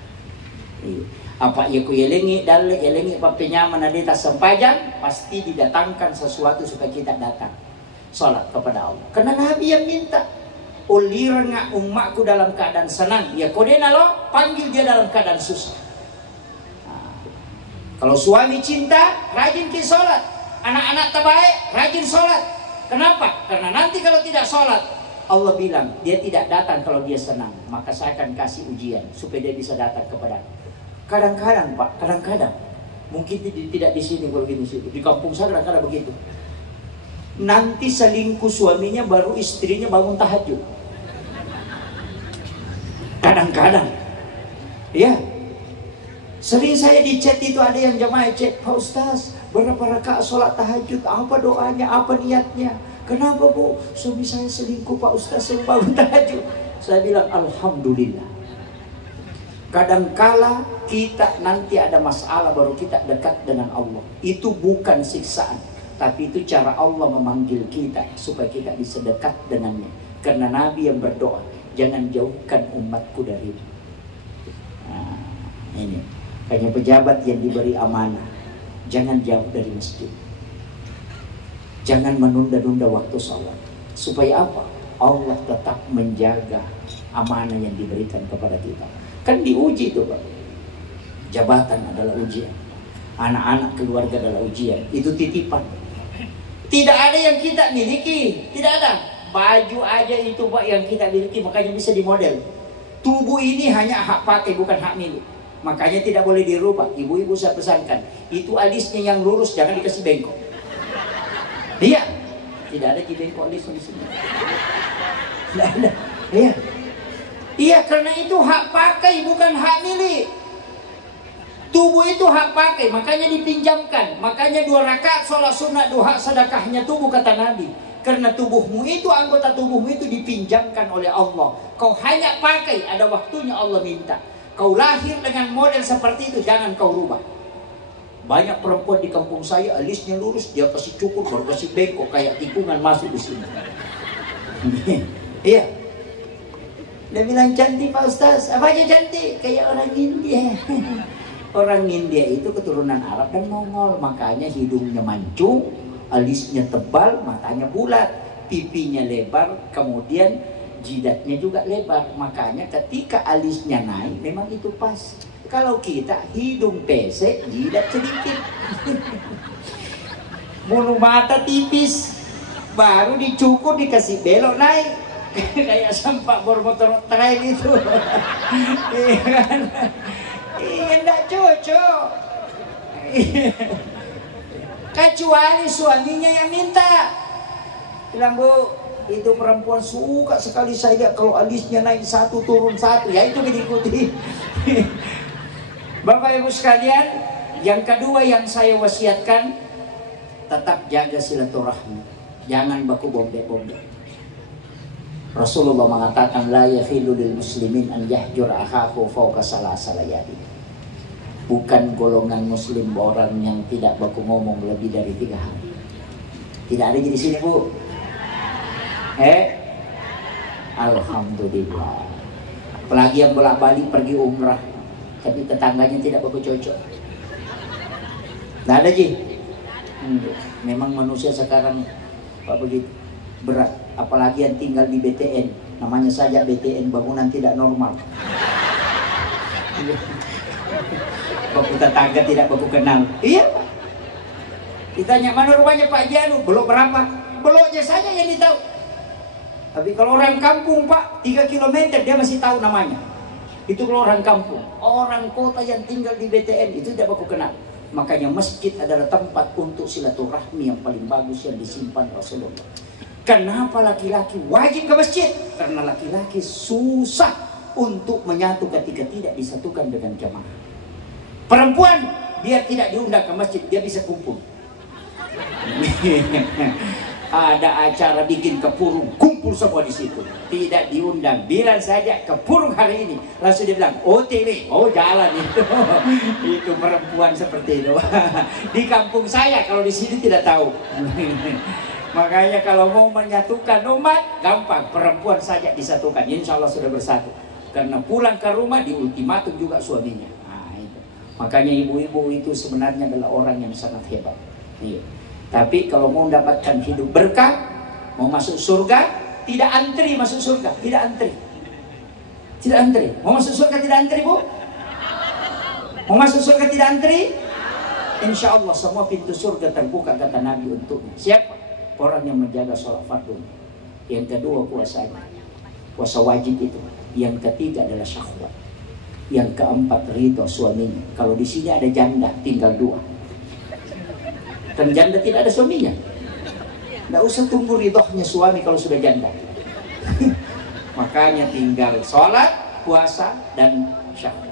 Apa ya ku yelengi dalek yelengi papenya menadita sempajang, pasti didatangkan sesuatu supaya kita datang salat kepada Allah. Karena Nabi yang minta, ulirna umatku dalam keadaan senang, ya kodena lo panggil dia dalam keadaan susah. Nah, kalau suami cinta, rajin ke salat, anak-anak terbaik, rajin salat. Kenapa? Karena nanti kalau tidak salat, Allah bilang dia tidak datang kalau dia senang, maka saya akan kasih ujian supaya dia bisa datang kepada. Kadang-kadang pak, kadang-kadang mungkin tidak di sini, kalau di sini di kampung saya kadang-kadang begitu. Nanti selingkuh suaminya baru istrinya bangun tahajud. Kadang-kadang, ya. Sering saya di chat itu ada yang jamaah chat, Pak Ustaz, berapa rakaat sholat tahajud? Apa doanya? Apa niatnya? Kenapa bu? Suami saya selingkuh Pak Ustaz, saya bangun tahajud. Saya bilang Alhamdulillah. Kadangkala kita nanti ada masalah baru kita dekat dengan Allah. Itu bukan siksaan, tapi itu cara Allah memanggil kita supaya kita bisa dekat dengannya. Karena Nabi yang berdoa, jangan jauhkan umatku dari itu. Nah, ini kayaknya pejabat yang diberi amanah, jangan jauh dari masjid. Jangan menunda-nunda waktu sholat. Supaya apa? Allah tetap menjaga amanah yang diberikan kepada kita. Kan diuji itu Pak. Jabatan adalah ujian, anak-anak keluarga adalah ujian. Itu titipan. Tidak ada yang kita miliki, tidak ada. Baju aja itu Pak yang kita miliki, makanya bisa dimodel. Tubuh ini hanya hak pakai, bukan hak milik. Makanya tidak boleh dirubah. Ibu-ibu saya pesankan, itu alisnya yang lurus, jangan dikasih bengkok. Iya, tidak ada bengkok alis di sini. Tidak ada. Iya. Iya, karena itu hak pakai, bukan hak milik. Tubuh itu hak pakai, makanya dipinjamkan. Makanya 2 rakaat sholat sunat, 2 hak sedekahnya tubuh, kata Nabi. Karena tubuhmu itu, anggota tubuhmu itu dipinjamkan oleh Allah. Kau hanya pakai, ada waktunya Allah minta. Kau lahir dengan model seperti itu, jangan kau rubah. Banyak perempuan di kampung saya, alisnya lurus, dia kasih cukur, baru kasih bengkok, kayak tikungan masuk di sini. Iya. Dia bilang cantik Pak Ustaz. Apa aja cantik? Kayak orang India. Orang India itu keturunan Arab dan Mongol. Makanya hidungnya mancung, alisnya tebal, matanya bulat, pipinya lebar, kemudian jidatnya juga lebar. Makanya ketika alisnya naik, memang itu pas. Kalau kita hidung pesek, jidat sedikit. Bulu mata tipis, baru dicukur, dikasih belok naik. Kayak sampah bermotor trail itu. Iya kan? Iya, enggak cocok. Kecuali suaminya yang minta. Bilang, Bu, itu perempuan suka sekali saya lihat kalau alisnya naik 1 turun 1. Ya itu diikuti. Bapak Ibu sekalian, yang kedua yang saya wasiatkan, tetap jaga silaturahmi. Jangan baku bombe-bombe. Rasulullah mengatakan la yahilu lil muslimin an yahjur akhahu fawqa salasal layali. Bukan golongan muslim orang yang tidak baku ngomong lebih dari 3 hari. Tidak ada di sini Bu. Alhamdulillah. Apalagi yang bolak-balik pergi umrah, tapi tetangganya tidak cocok. Nggak ada Ji. Memang manusia sekarang Pak begitu berat. Apalagi yang tinggal di BTN, namanya saja BTN, bangunan tidak normal. Baku tetangga tidak baku kenal. Iya Pak. Ditanya mana rumahnya Pak Janu, belok berapa? Beloknya saja yang ditahu. Tapi kalau orang kampung Pak, 3 km dia masih tahu namanya. Itu kalau orang kampung. Orang kota yang tinggal di BTN itu tidak baku kenal. Makanya masjid adalah tempat untuk silaturahmi yang paling bagus yang disimpan Rasulullah. Kenapa laki-laki wajib ke masjid? Karena laki-laki susah untuk menyatu ketika tidak disatukan dengan jamaah. Perempuan biar tidak diundang ke masjid, dia bisa kumpul. Ada acara bikin kepurung, kumpul semua di situ. Tidak diundang, bilang saja kepurung hari ini, langsung dia bilang OTW, oh jalan itu. Itu perempuan seperti itu. Di kampung saya, kalau di sini tidak tahu. Makanya kalau mau menyatukan umat, gampang, perempuan saja disatukan. Insya Allah sudah bersatu. Karena pulang ke rumah di ultimatum juga suaminya. Nah, itu. Makanya ibu-ibu itu sebenarnya adalah orang yang sangat hebat. Iya. Tapi kalau mau mendapatkan hidup berkah, mau masuk surga, tidak antri masuk surga, tidak antri. Tidak antri. Mau masuk surga tidak antri, Bu? Mau masuk surga tidak antri? Insya Allah semua pintu surga terbuka, kata Nabi untuknya. Siapa? Orang yang menjaga sholat fardu. Yang kedua puasanya, puasa wajib itu. Yang ketiga adalah syahwat. Yang keempat ridho suaminya. Kalau di sini ada janda, tinggal 2. Dan janda tidak ada suaminya. Tidak usah tunggu ridhonya suami kalau sudah janda. Makanya tinggal sholat, puasa, dan syahwat.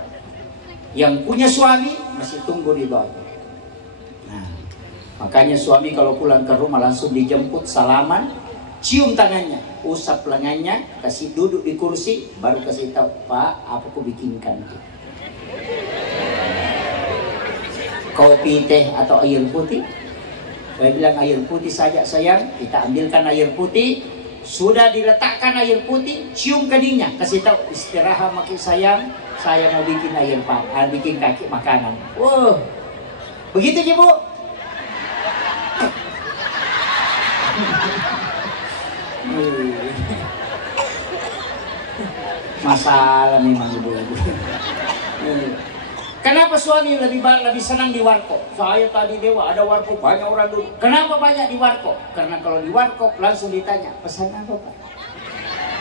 Yang punya suami masih tunggu ridhonya. Nah, makanya suami kalau pulang ke rumah langsung dijemput, salaman, cium tangannya, usap lengannya, kasih duduk di kursi, baru kasih tahu, Pak, apa aku bikinkan? Kopi, teh, atau air putih? Saya bilang air putih saja sayang, kita ambilkan air putih, sudah diletakkan air putih, cium keningnya, kasih tahu istirahat makin sayang, saya mau bikin air panas, bikin kaki makanan. Wow, begitu aja Bu. Masalah memang ibu-ibu. Kenapa suami lebih senang di warkop? Saya tadi dewa ada warkop banyak orang dulu. Kenapa banyak di warkop? Karena kalau di warkop langsung ditanya pesan apa Pak?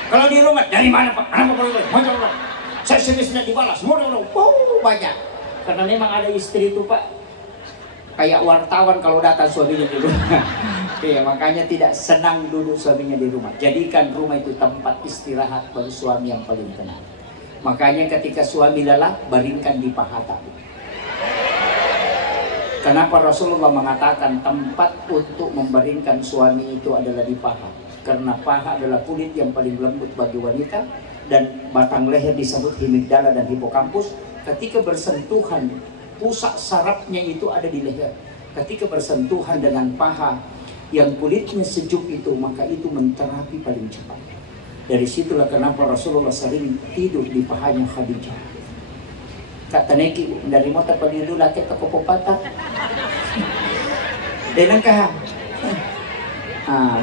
Kalau di rumah dari mana Pak? Kenapa Pak? Macam orang. Saya SMS-nya dibalas. Banyak. Karena memang ada istri itu Pak, kayak wartawan kalau datang suaminya di rumah. Iya, makanya tidak senang duduk suaminya di rumah. Jadikan rumah itu tempat istirahat bagi suami yang paling tenang. Makanya ketika suami lelah, baringkan di paha tadi. Kenapa Rasulullah mengatakan tempat untuk membaringkan suami itu adalah di paha? Karena paha adalah kulit yang paling lembut bagi wanita, dan batang leher disebut hemigdala dan hipokampus. Ketika bersentuhan, pusat sarafnya itu ada di leher. Ketika bersentuhan dengan paha yang kulitnya sejuk itu, maka itu menterapi paling cepat. Dari situlah kenapa Rasulullah sering tidur di pahanya Khadijah. Kata Neki, dari mata panidu laki ke kopopata. Denangkah?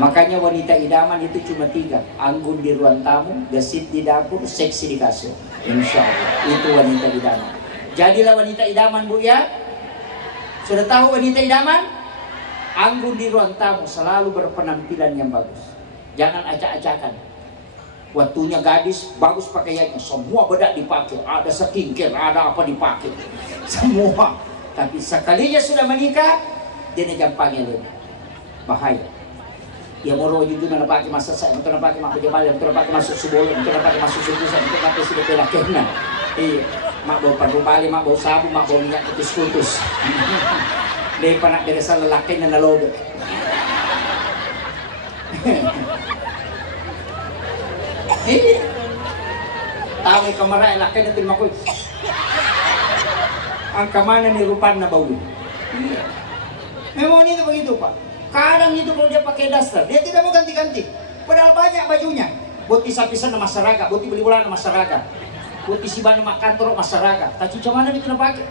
Makanya wanita idaman itu cuma 3. Anggun di ruang tamu, gesit di dapur, seksi di kasur. Insya Allah, itu wanita idaman. Jadilah wanita idaman Bu ya. Sudah tahu wanita idaman? Anggun di ruang tamu, selalu berpenampilan yang bagus. Jangan acak-acakan. Waktunya gadis, bagus pakaiannya, semua bedak dipakai, ada skincare, ada apa dipakai, semua. Tapi sekalinya sudah menikah, dia gampangnya lebih bahaya. Ya mau roju itu nak pakai masa saya, untuk nak pakai mak pejabat, untuk nak pakai masuk subolo, untuk nak pakai masuk subuh, untuk nak pakai sudah pelakena. Iya, mak bau parfum bali, mak bau sabu, mak bau minyak kutus-kutus. Dia panak berasa lelaki dan nalobe. Tahu kemarin laki na terima ko. Ang kamana ni rupan na bau. Iya. Memang itu begitu Pak. Kadang itu kalau dia pakai daster, dia tidak mau ganti-ganti. Padahal banyak bajunya. boti sapisan na masyarakat, boti beli bola na masyarakat, boti siba na kantor masyarakat. Tapi cuma mana itu na pakai?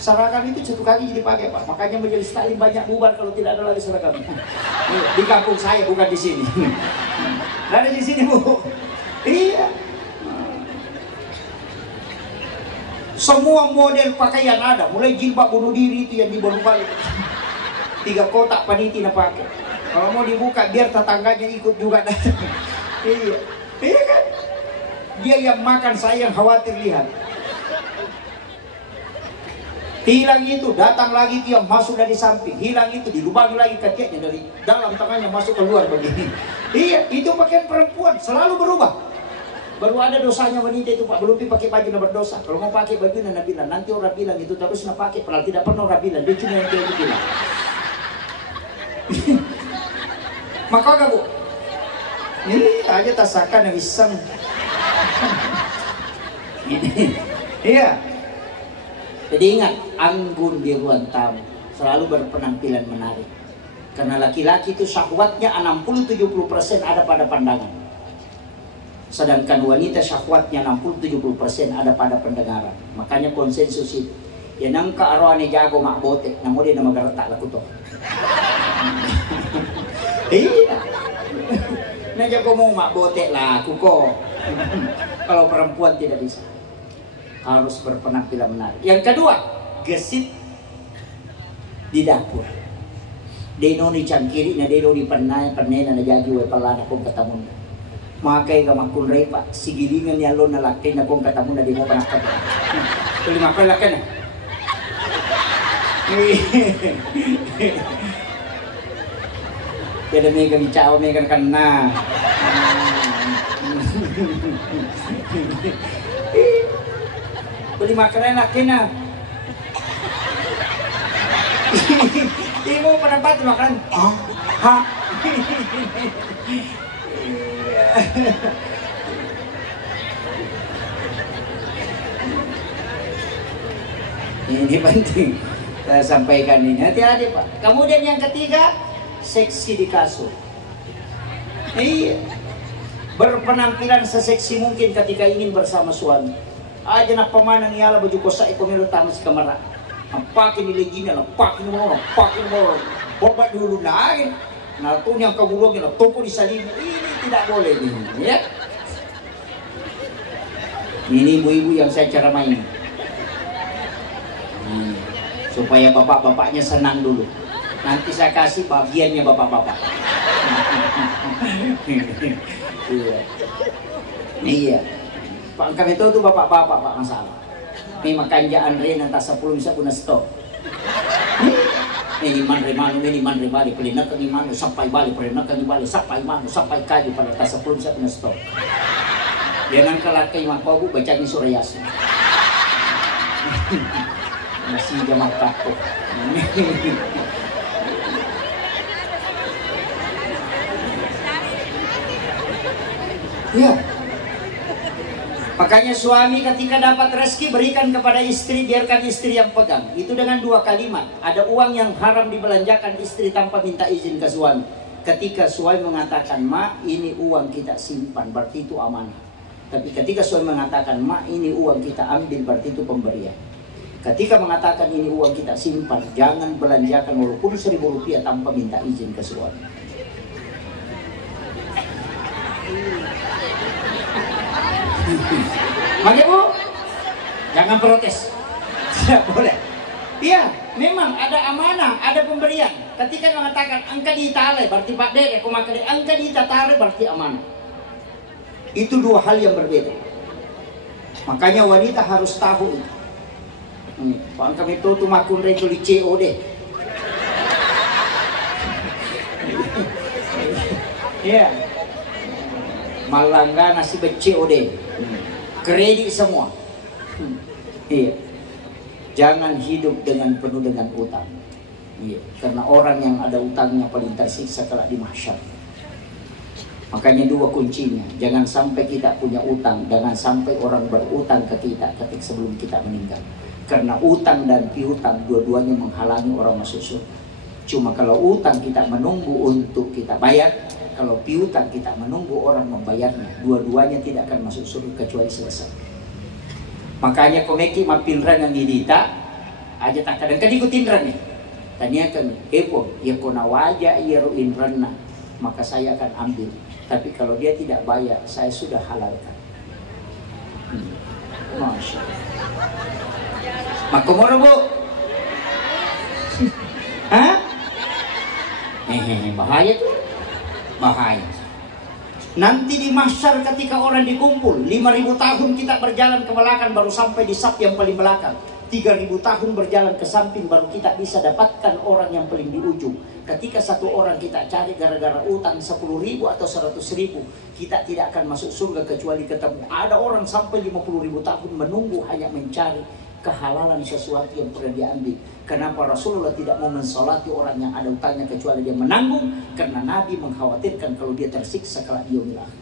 Seragam itu satu kali jadi pakai Pak. Makanya majelis taklim banyak bubar kalau tidak ada lagi seragam. Di kampung saya, bukan di sini. Nggak ada di sini Bu. Iya. Semua model pakaian ada, mulai jilbab bunuh diri itu yang dibolak-balik. 3 kotak paniti na pakai. Kalau mau dibuka biar tetangganya ikut juga. Iya, iya kan? Dia yang makan, saya yang khawatir lihat. Hilang itu, datang lagi dia masuk dari samping. Hilang itu, dilubangi lagi kakinya dari dalam tangannya masuk keluar begini. Iya, itu pakaian perempuan selalu berubah. Baru ada dosanya wanita itu Pak, belum pakai baju na berdosa. Kalau mau pakai baju na bilang, nanti orang bilang itu terus na pakai, padahal tidak pernah orang bilang, dia cuma yang dia bilang. Maka enggak Bu? Ini aja tasakan yang iseng. Iya. Jadi ingat, anggun di ruang tamu selalu berpenampilan menarik. Karena laki-laki itu syahwatnya 60-70% ada pada pandangan. Sedangkan wanita syahwatnya 60-70% ada pada pendengaran. Makanya konsensus itu. Ya nangka arwani jago mak botek, namun dia nama garatak lah kuto. Iya. Nah jago mau mak botek lah kuko. Kalau perempuan tidak bisa. Harus berpenampilan menarik. Yang kedua, gesit di dapur. Deno ni cangkiri na deno di panay na jadi we palana kong katamun. Makay ka makun repa sigilingan ni alon na lakay na kong katamun na di mo panakat. Tuloy makalakan na. Kada may kami chao may kan na. Tuloy makalan lakay na. Di mo panapat makalan. Ha? Ini penting saya sampaikan ini. Hati-hati Pak. Kemudian yang ketiga, seksi di kasur. Iya. Berpenampilan seseksi mungkin ketika ingin bersama suami. Aja nak pemanang ialah baju kosak ikomelo tamas kamera. Pakai nilai gini, pakai nomor, bobat dulu lain. Nah, tuh yang kagulungin, toko di salib ini tidak boleh ini, ya. Ini ibu-ibu yang saya cara main. Supaya bapak-bapaknya senang dulu. Nanti saya kasih bagiannya bapak-bapak. Iya. Iya. Pak kami itu tuh bapak-bapak Pak masalah. May makanjaan rin ang tasa 10 bisa kuna stop. Ini man bali pelina kang imano sampai bali pelina kang bali sampai mano sampai kayu pada tasa 10 bisa kuna stop. Yan ang kalakay makobu baca ni Surayas. Masih jamak takut. Ya. Makanya suami ketika dapat rezeki berikan kepada istri, biarkan istri yang pegang. Itu dengan 2 kalimat. Ada uang yang haram dibelanjakan istri tanpa minta izin ke suami. Ketika suami mengatakan, "Ma, ini uang kita simpan," berarti itu amanah. Tapi ketika suami mengatakan, "Ma, ini uang kita ambil," berarti itu pemberian. Ketika mengatakan ini uang kita simpan, jangan belanjakan walaupun Rp1.000 tanpa minta izin ke suami. Makanya Bu, jangan protes. Tidak boleh. Iya, memang ada amanah, ada pemberian. Ketika mengatakan angka ditale, berarti Pak Dek, aku makan angka ditatare, berarti amanah. Itu 2 hal yang berbeda. Makanya wanita harus tahu itu. Pak kami itu tuh makun rego di COD. Iya. Malangga nasi COD. Kredit semua. Iya. Jangan hidup dengan penuh dengan utang. Iya. Karena orang yang ada utangnya paling tersiksa kelak di mahsyar. Makanya 2 kuncinya. Jangan sampai kita punya utang. Jangan sampai orang berutang ke kita ketika sebelum kita meninggal. Karena utang dan piutang dua-duanya menghalangi orang masuk surga. Cuma kalau utang kita menunggu untuk kita bayar, kalau piutang kita menunggu orang membayarnya, dua-duanya tidak akan masuk surga kecuali selesai. Makanya komeki mapinran yang didita aja tak kadang kan ikutin ran nih. Tanya kan, epo ya kona wajah ya ruin ranna, maka saya akan ambil. Tapi kalau dia tidak bayar, saya sudah halalkan. Masya Allah. Makumoro bu? Hah? Bahaya tuh. Bahaya. Nanti di mahsyar ketika orang dikumpul 5.000 tahun kita berjalan ke belakang baru sampai di saf yang paling belakang. 3.000 tahun berjalan ke samping baru kita bisa dapatkan orang yang paling di ujung. Ketika satu orang kita cari gara-gara utang 10.000 atau 100.000, kita tidak akan masuk surga kecuali ketemu. Ada orang sampai 50.000 tahun menunggu hanya mencari kehalalan sesuatu yang pernah diambil. Kenapa Rasulullah tidak mau mensolati orang yang ada utangnya kecuali dia menanggung? Karena Nabi mengkhawatirkan kalau dia tersiksa kelak di yaumil akhir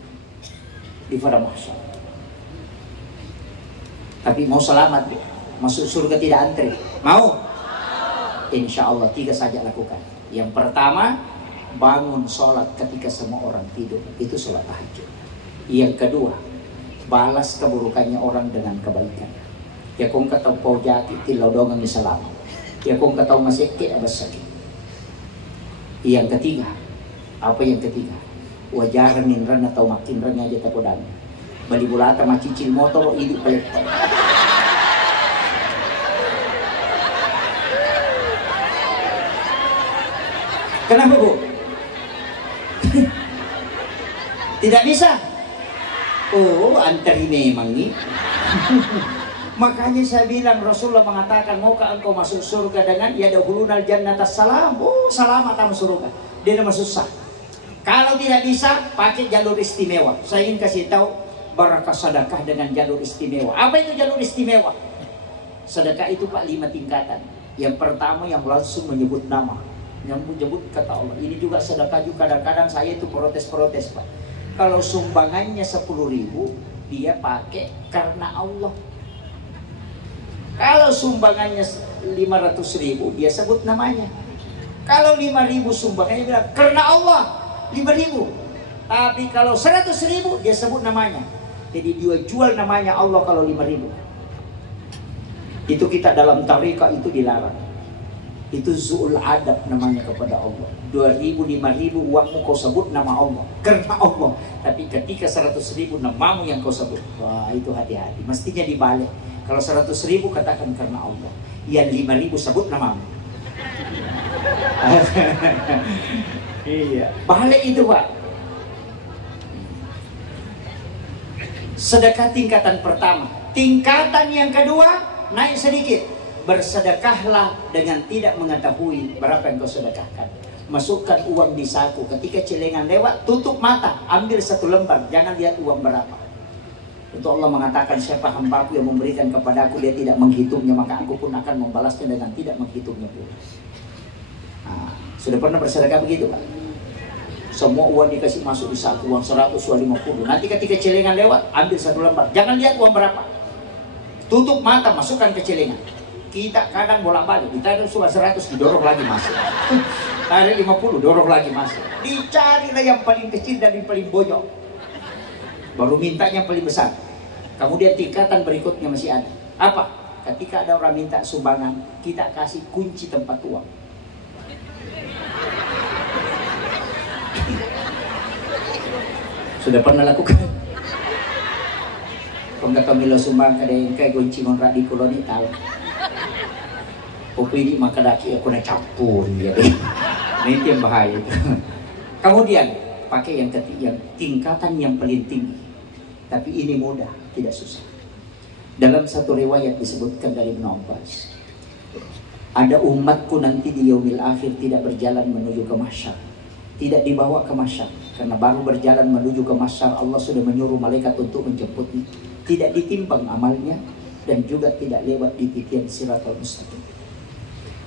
di pada mahsyar. Tapi mau selamat dia, masuk surga tidak antri. Mau? Insya Allah 3 saja lakukan. Yang pertama, bangun sholat ketika semua orang tidur, itu sholat tahajud. Yang kedua, balas keburukannya orang dengan kebaikan. Ya kung kataw po jati tilaw daw ng salam. Ya kung kataw masikit abas sakit. Yang ketiga, apa yang ketiga? Wajaran minran atau makin ran aja tapudan. Balibulata macicil motor o idi palit. Kenapa bu? Tidak bisa? Oh, antari memang nih. Makanya saya bilang Rasulullah mengatakan, maukah engkau masuk surga dengan yadkhulunal jannata salam? Oh, selamat sama surga. Dia nama susah. Kalau tidak bisa, pakai jalur istimewa. Saya ingin kasih tahu barakah sedekah dengan jalur istimewa. Apa itu jalur istimewa? Sedekah itu Pak 5 tingkatan. Yang pertama yang langsung menyebut nama, yang menyebut kata Allah. Ini juga sedekah juga. Kadang-kadang saya itu protes-protes Pak. Kalau sumbangannya 10.000, dia pakai karena Allah. Kalau sumbangannya 500.000, dia sebut namanya. Kalau 5.000 sumbangannya bilang karena Allah 5.000. Tapi kalau 100.000 dia sebut namanya. Jadi dia jual namanya Allah kalau 5.000. Itu kita dalam tariqah itu dilarang. Itu zu'ul adab namanya kepada Allah. 2.000, 5.000 uangmu kau sebut nama Allah karena Allah. Tapi ketika 100.000 namamu yang kau sebut, wah itu hati-hati. Mestinya dibalik. Kalau 100.000 katakan karena Allah, yang 5.000 sebut namamu. Iya, balik itu Pak. Sedekah tingkatan pertama. Tingkatan yang kedua naik sedikit. Bersedekahlah dengan tidak mengetahui berapa yang kau sedekahkan. Masukkan uang di saku. Ketika celengan lewat, tutup mata, ambil 1 lembar, jangan lihat uang berapa. Itu Allah mengatakan, siapa hambaku yang memberikan kepadaku dia tidak menghitungnya, maka aku pun akan membalasnya dengan tidak menghitungnya pula. Nah, sudah pernah bersedekah begitu Pak? Semua uang dikasih masuk di satu, uang 100, uang 50. Nanti ketika celengan lewat, ambil 1 lembar, jangan lihat uang berapa. Tutup mata, masukkan ke celengan. Kita kadang bolak-balik, kita sudah 100 didorong lagi masuk. Tarik 50 dorong lagi masuk. Dicarilah yang paling kecil dan yang paling bonyok. Baru minta yang paling besar. Kemudian tingkatan berikutnya masih ada. Apa? Ketika ada orang minta sumbangan, kita kasih kunci tempat uang. Sudah pernah lakukan? Kung kakamilo sumbang kada yung kay kunci ngonra di koloni tahu. Pupili makadaki ako na campur ya. Nah, itu yang bahaya itu. Kemudian pakai yang ketiga, tingkatan yang paling tinggi. Tapi ini mudah, tidak susah. Dalam satu riwayat disebutkan dari Ibnu Abbas, ada umatku nanti di yaumil akhir tidak berjalan menuju ke mahsyar, tidak dibawa ke mahsyar, karena baru berjalan menuju ke mahsyar Allah sudah menyuruh malaikat untuk menjemputnya. Tidak ditimbang amalnya dan juga tidak lewat di titian Siratal Mustaqim.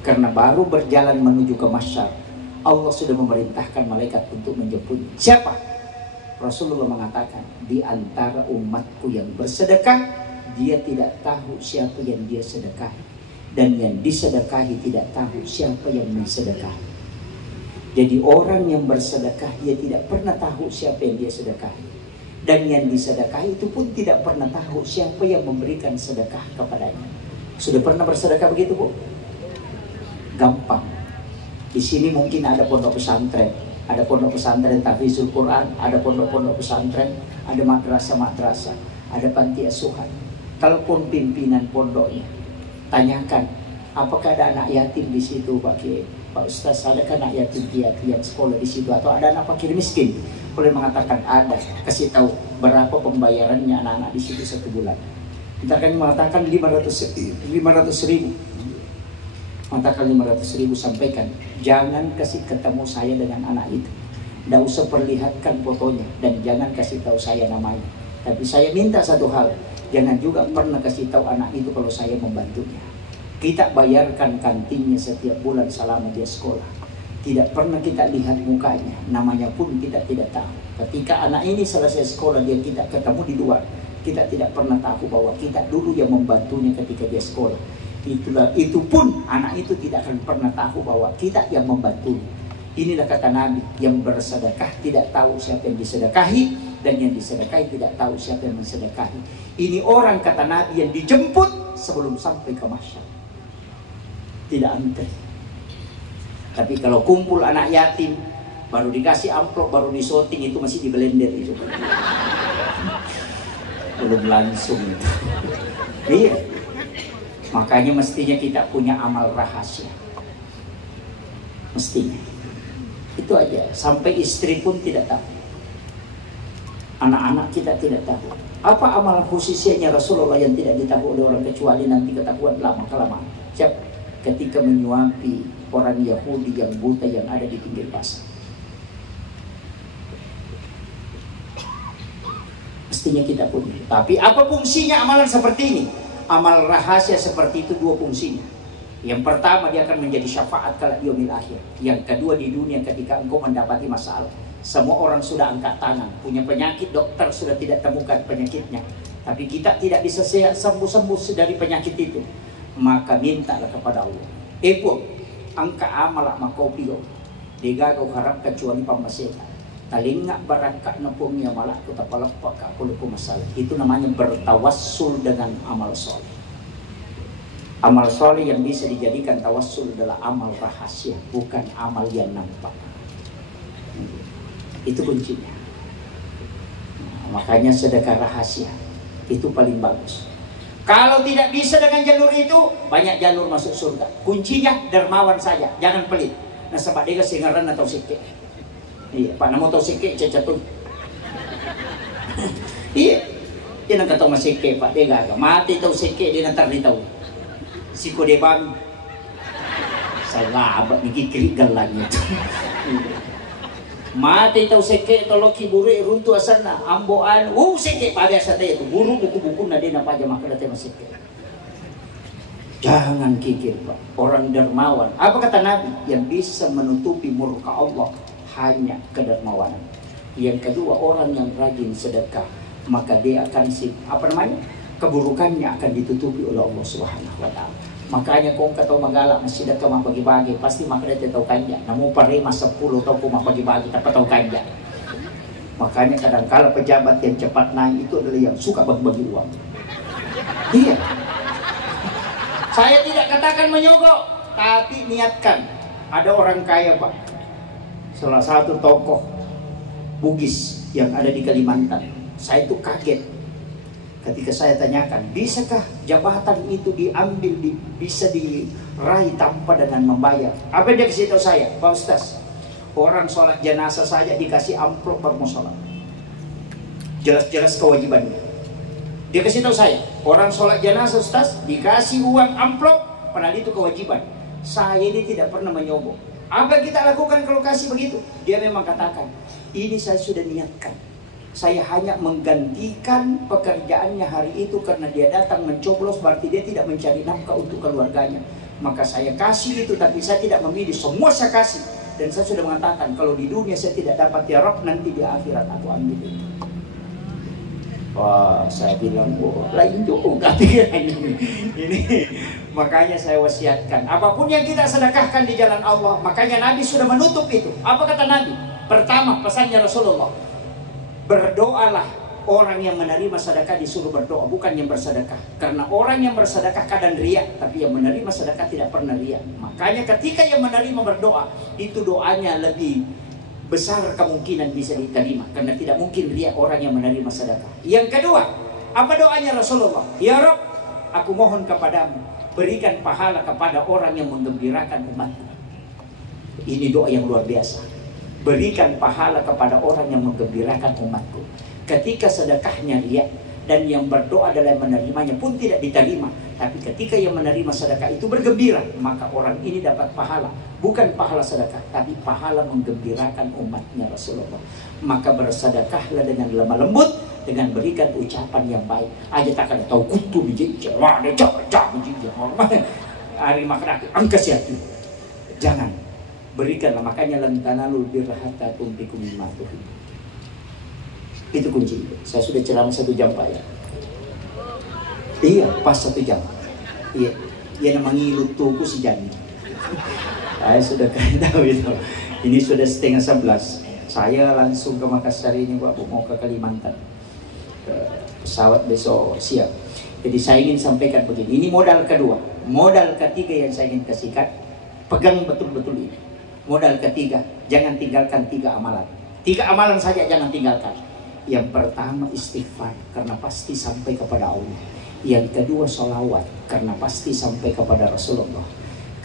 Karena baru berjalan menuju ke mahsyar, Allah sudah memerintahkan malaikat untuk menjemputnya. Siapa? Rasulullah mengatakan, di antara umatku yang bersedekah, dia tidak tahu siapa yang dia sedekahi, dan yang disedekahi tidak tahu siapa yang mensedekahi. Jadi orang yang bersedekah dia tidak pernah tahu siapa yang dia sedekahi, dan yang disedekahi itu pun tidak pernah tahu siapa yang memberikan sedekah kepadanya. Sudah pernah bersedekah begitu, Bu? Gampang. Di sini mungkin ada pondok pesantren, ada pondok pesantren tahfizul Quran, ada pondok-pondok pesantren, ada madrasah-madrasah, ada panti asuhan. Telepon pimpinan pondoknya, tanyakan, apakah ada anak yatim di situ, Pak Ustaz, adakah anak yatim piatu yang sekolah di situ, atau ada anak fakir miskin? Boleh mengatakan ada, kasih tahu berapa pembayarannya anak-anak di situ satu bulan. Ntar kan mengatakan 500 ribu. Mengatakan 500 ribu, sampaikan, jangan kasih ketemu saya dengan anak itu. Tidak usah perlihatkan fotonya, dan jangan kasih tahu saya namanya. Tapi saya minta satu hal, jangan juga pernah kasih tahu anak itu kalau saya membantunya. Kita bayarkan kantinnya setiap bulan selama dia sekolah. Tidak pernah kita lihat mukanya, namanya pun kita tidak tahu. Ketika anak ini selesai sekolah, dia kita ketemu di luar, kita tidak pernah tahu bahwa kita dulu yang membantunya ketika dia sekolah. Itu pun anak itu tidak akan pernah tahu bahwa kita yang membantunya. Inilah kata Nabi, yang bersedekah tidak tahu siapa yang disedekahi, dan yang disedekahi tidak tahu siapa yang mensedekahi. Ini orang, kata Nabi, yang dijemput sebelum sampai ke mahsyar. Tidak antri. Tapi kalau kumpul anak yatim, baru dikasih amplop, baru disorting, itu masih di blender itu. Belum langsung itu. Iya. Makanya mestinya kita punya amal rahasia. Mestinya. Itu aja. Sampai istri pun tidak tahu. Anak-anak kita tidak tahu. Apa amal khususnya Rasulullah yang tidak ditahu oleh orang, kecuali nanti ketahuan lama-kelamaan. Siapa? Ketika menyuapi orang Yahudi yang buta yang ada di pinggir pasar. Mestinya kita punya. Tapi apa fungsinya amalan seperti ini? Amal rahasia seperti itu dua fungsinya. Yang pertama, dia akan menjadi syafaat kala yaumil akhir. Yang kedua, di dunia ketika engkau mendapati masalah. Semua orang sudah angkat tangan, punya penyakit, dokter sudah tidak temukan penyakitnya, tapi kita tidak bisa sembuh-sembuh dari penyakit itu. Maka mintalah kepada Allah. Epo, angka amalak makopio. Diga kau harap kecuali pamaseta. Talingak barakak napungnya malak ku tapalapak aku lupa masalah. Itu namanya bertawassul dengan amal soleh. Amal soleh yang bisa dijadikan tawassul adalah amal rahasia, bukan amal yang nampak. Itu kuncinya. Makanya sedekah rahasia itu paling bagus. Kalau tidak bisa dengan jalur itu, banyak jalur masuk surga. Kuncinya dermawan saja, jangan pelit. Nah, sebab dia singaran atau sikit. Iya, Pak namo tau sikit cecatun. Iya, dia nak tahu masih sikit Pak, dia gak mati tau sikit, dia nanti tahu. Siko dia bang, saya labak ni kiri galannya. Mati tau seke tolong kiburi runtu asana amboan seke pada asate itu buru buku-buku nade na paja makalate maseke. Jangan kikir Pak, orang dermawan. Apa kata Nabi? Yang bisa menutupi murka Allah hanya kedermawanan. Yang kedua, orang yang rajin sedekah, maka dia akan keburukannya akan ditutupi oleh Allah Subhanahu wa taala. Makanya kung kataw magalak na sila ka mapagibagi, pasti makalete taw kanya. Namu parema 10 taw kung mapagibagi, tapataw kanya. Makanya kadangkala pejabat yang cepat naik itu adalah yang suka bagi-bagi uang. Iya. Saya tidak katakan menyogok, tapi niatkan. Ada orang kaya Pak, salah satu tokoh Bugis yang ada di Kalimantan. Saya itu kaget ketika saya tanyakan, bisakah jabatan itu diambil, bisa diraih tanpa dengan membayar? Apa dia kasih tahu saya? Pak Ustaz, orang sholat jenazah saja dikasih amplop baru mau sholat. Jelas-jelas kewajibannya. Dia kasih tahu saya, orang sholat jenazah Ustaz dikasih uang amplop, padahal itu kewajiban. Saya ini tidak pernah menyogok. Apa yang kita lakukan kalau kasih begitu? Dia memang katakan, ini saya sudah niatkan. Saya hanya menggantikan pekerjaannya hari itu karena dia datang mencoblos, berarti dia tidak mencari nafkah untuk keluarganya. Maka saya kasih itu, tapi saya tidak memilih, semua saya kasih. Dan saya sudah mengatakan, kalau di dunia saya tidak dapat ya Rabb, nanti di akhirat aku ambil itu. Wah, saya bilang, lain juga ini Makanya saya wasiatkan, apapun yang kita sedekahkan di jalan Allah, makanya Nabi sudah menutup itu. Apa kata Nabi? Pertama, pesannya Rasulullah, berdoalah. Orang yang menerima sedekah disuruh berdoa, bukan yang bersedekah. Karena orang yang bersedekah kadang riak, tapi yang menerima sedekah tidak pernah riak. Makanya ketika yang menerima berdoa, itu doanya lebih besar kemungkinan bisa diterima. Karena tidak mungkin riak orang yang menerima sedekah. Yang kedua, apa doanya Rasulullah? Ya Rabb, aku mohon kepadamu, berikan pahala kepada orang yang menggembirakan umatku. Ini doa yang luar biasa. Berikan pahala kepada orang yang menggembirakan umatku. Ketika sedekahnya riya dan yang berdoa adalah yang menerimanya pun tidak diterima, tapi ketika yang menerima sedekah itu bergembira, maka orang ini dapat pahala, bukan pahala sedekah, tapi pahala menggembirakan umatnya Rasulullah. Maka bersedekahlah dengan lemah lembut, dengan berikan ucapan yang baik. Aja tak ada tahu kutu biji, wah ada cak biji, hari makan aku angkas ya tu. Jangan berikanlah, makanya lantanalul birra hatta tunfiqu mimma tuhibbu. Itu kunci. Saya sudah ceramah 1 jam Pak ya. Iya, pas 1 jam. Iya, ya namanya ngilut tuku si Jani. Saya sudah tahu itu. Ini sudah 10:30. Saya langsung ke Makassar ini Pak, mau ke Kalimantan. Pesawat besok siang. Jadi saya ingin sampaikan begini. Ini modal kedua. Modal ketiga yang saya ingin kasihkan, pegang betul-betul ini. Modal ketiga, jangan tinggalkan 3 amalan. 3 amalan saja jangan tinggalkan. Yang pertama istighfar, karena pasti sampai kepada Allah. Yang kedua sholawat, karena pasti sampai kepada Rasulullah.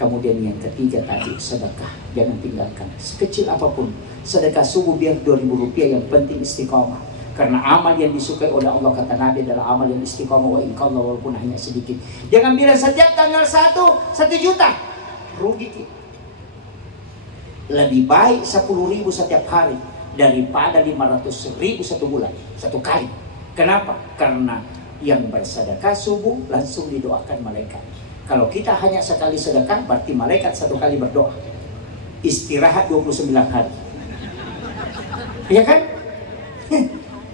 Kemudian yang ketiga tadi sedekah, jangan tinggalkan. Sekecil apapun, sedekah subuh biar 2.000 rupiah, yang penting istiqomah. Karena amal yang disukai oleh Allah, kata Nabi, adalah amal yang istiqomah. Wa inqallah, walaupun hanya sedikit. Jangan bilang setiap tanggal 1 juta, rugi kita. Lebih baik 10.000 setiap hari daripada 500.000 1 bulan, 1 kali. Kenapa? Karena yang bersedekah subuh langsung didoakan malaikat. Kalau kita hanya sekali sedekah, berarti malaikat 1 kali berdoa. Istirahat 29 hari. Ya kan?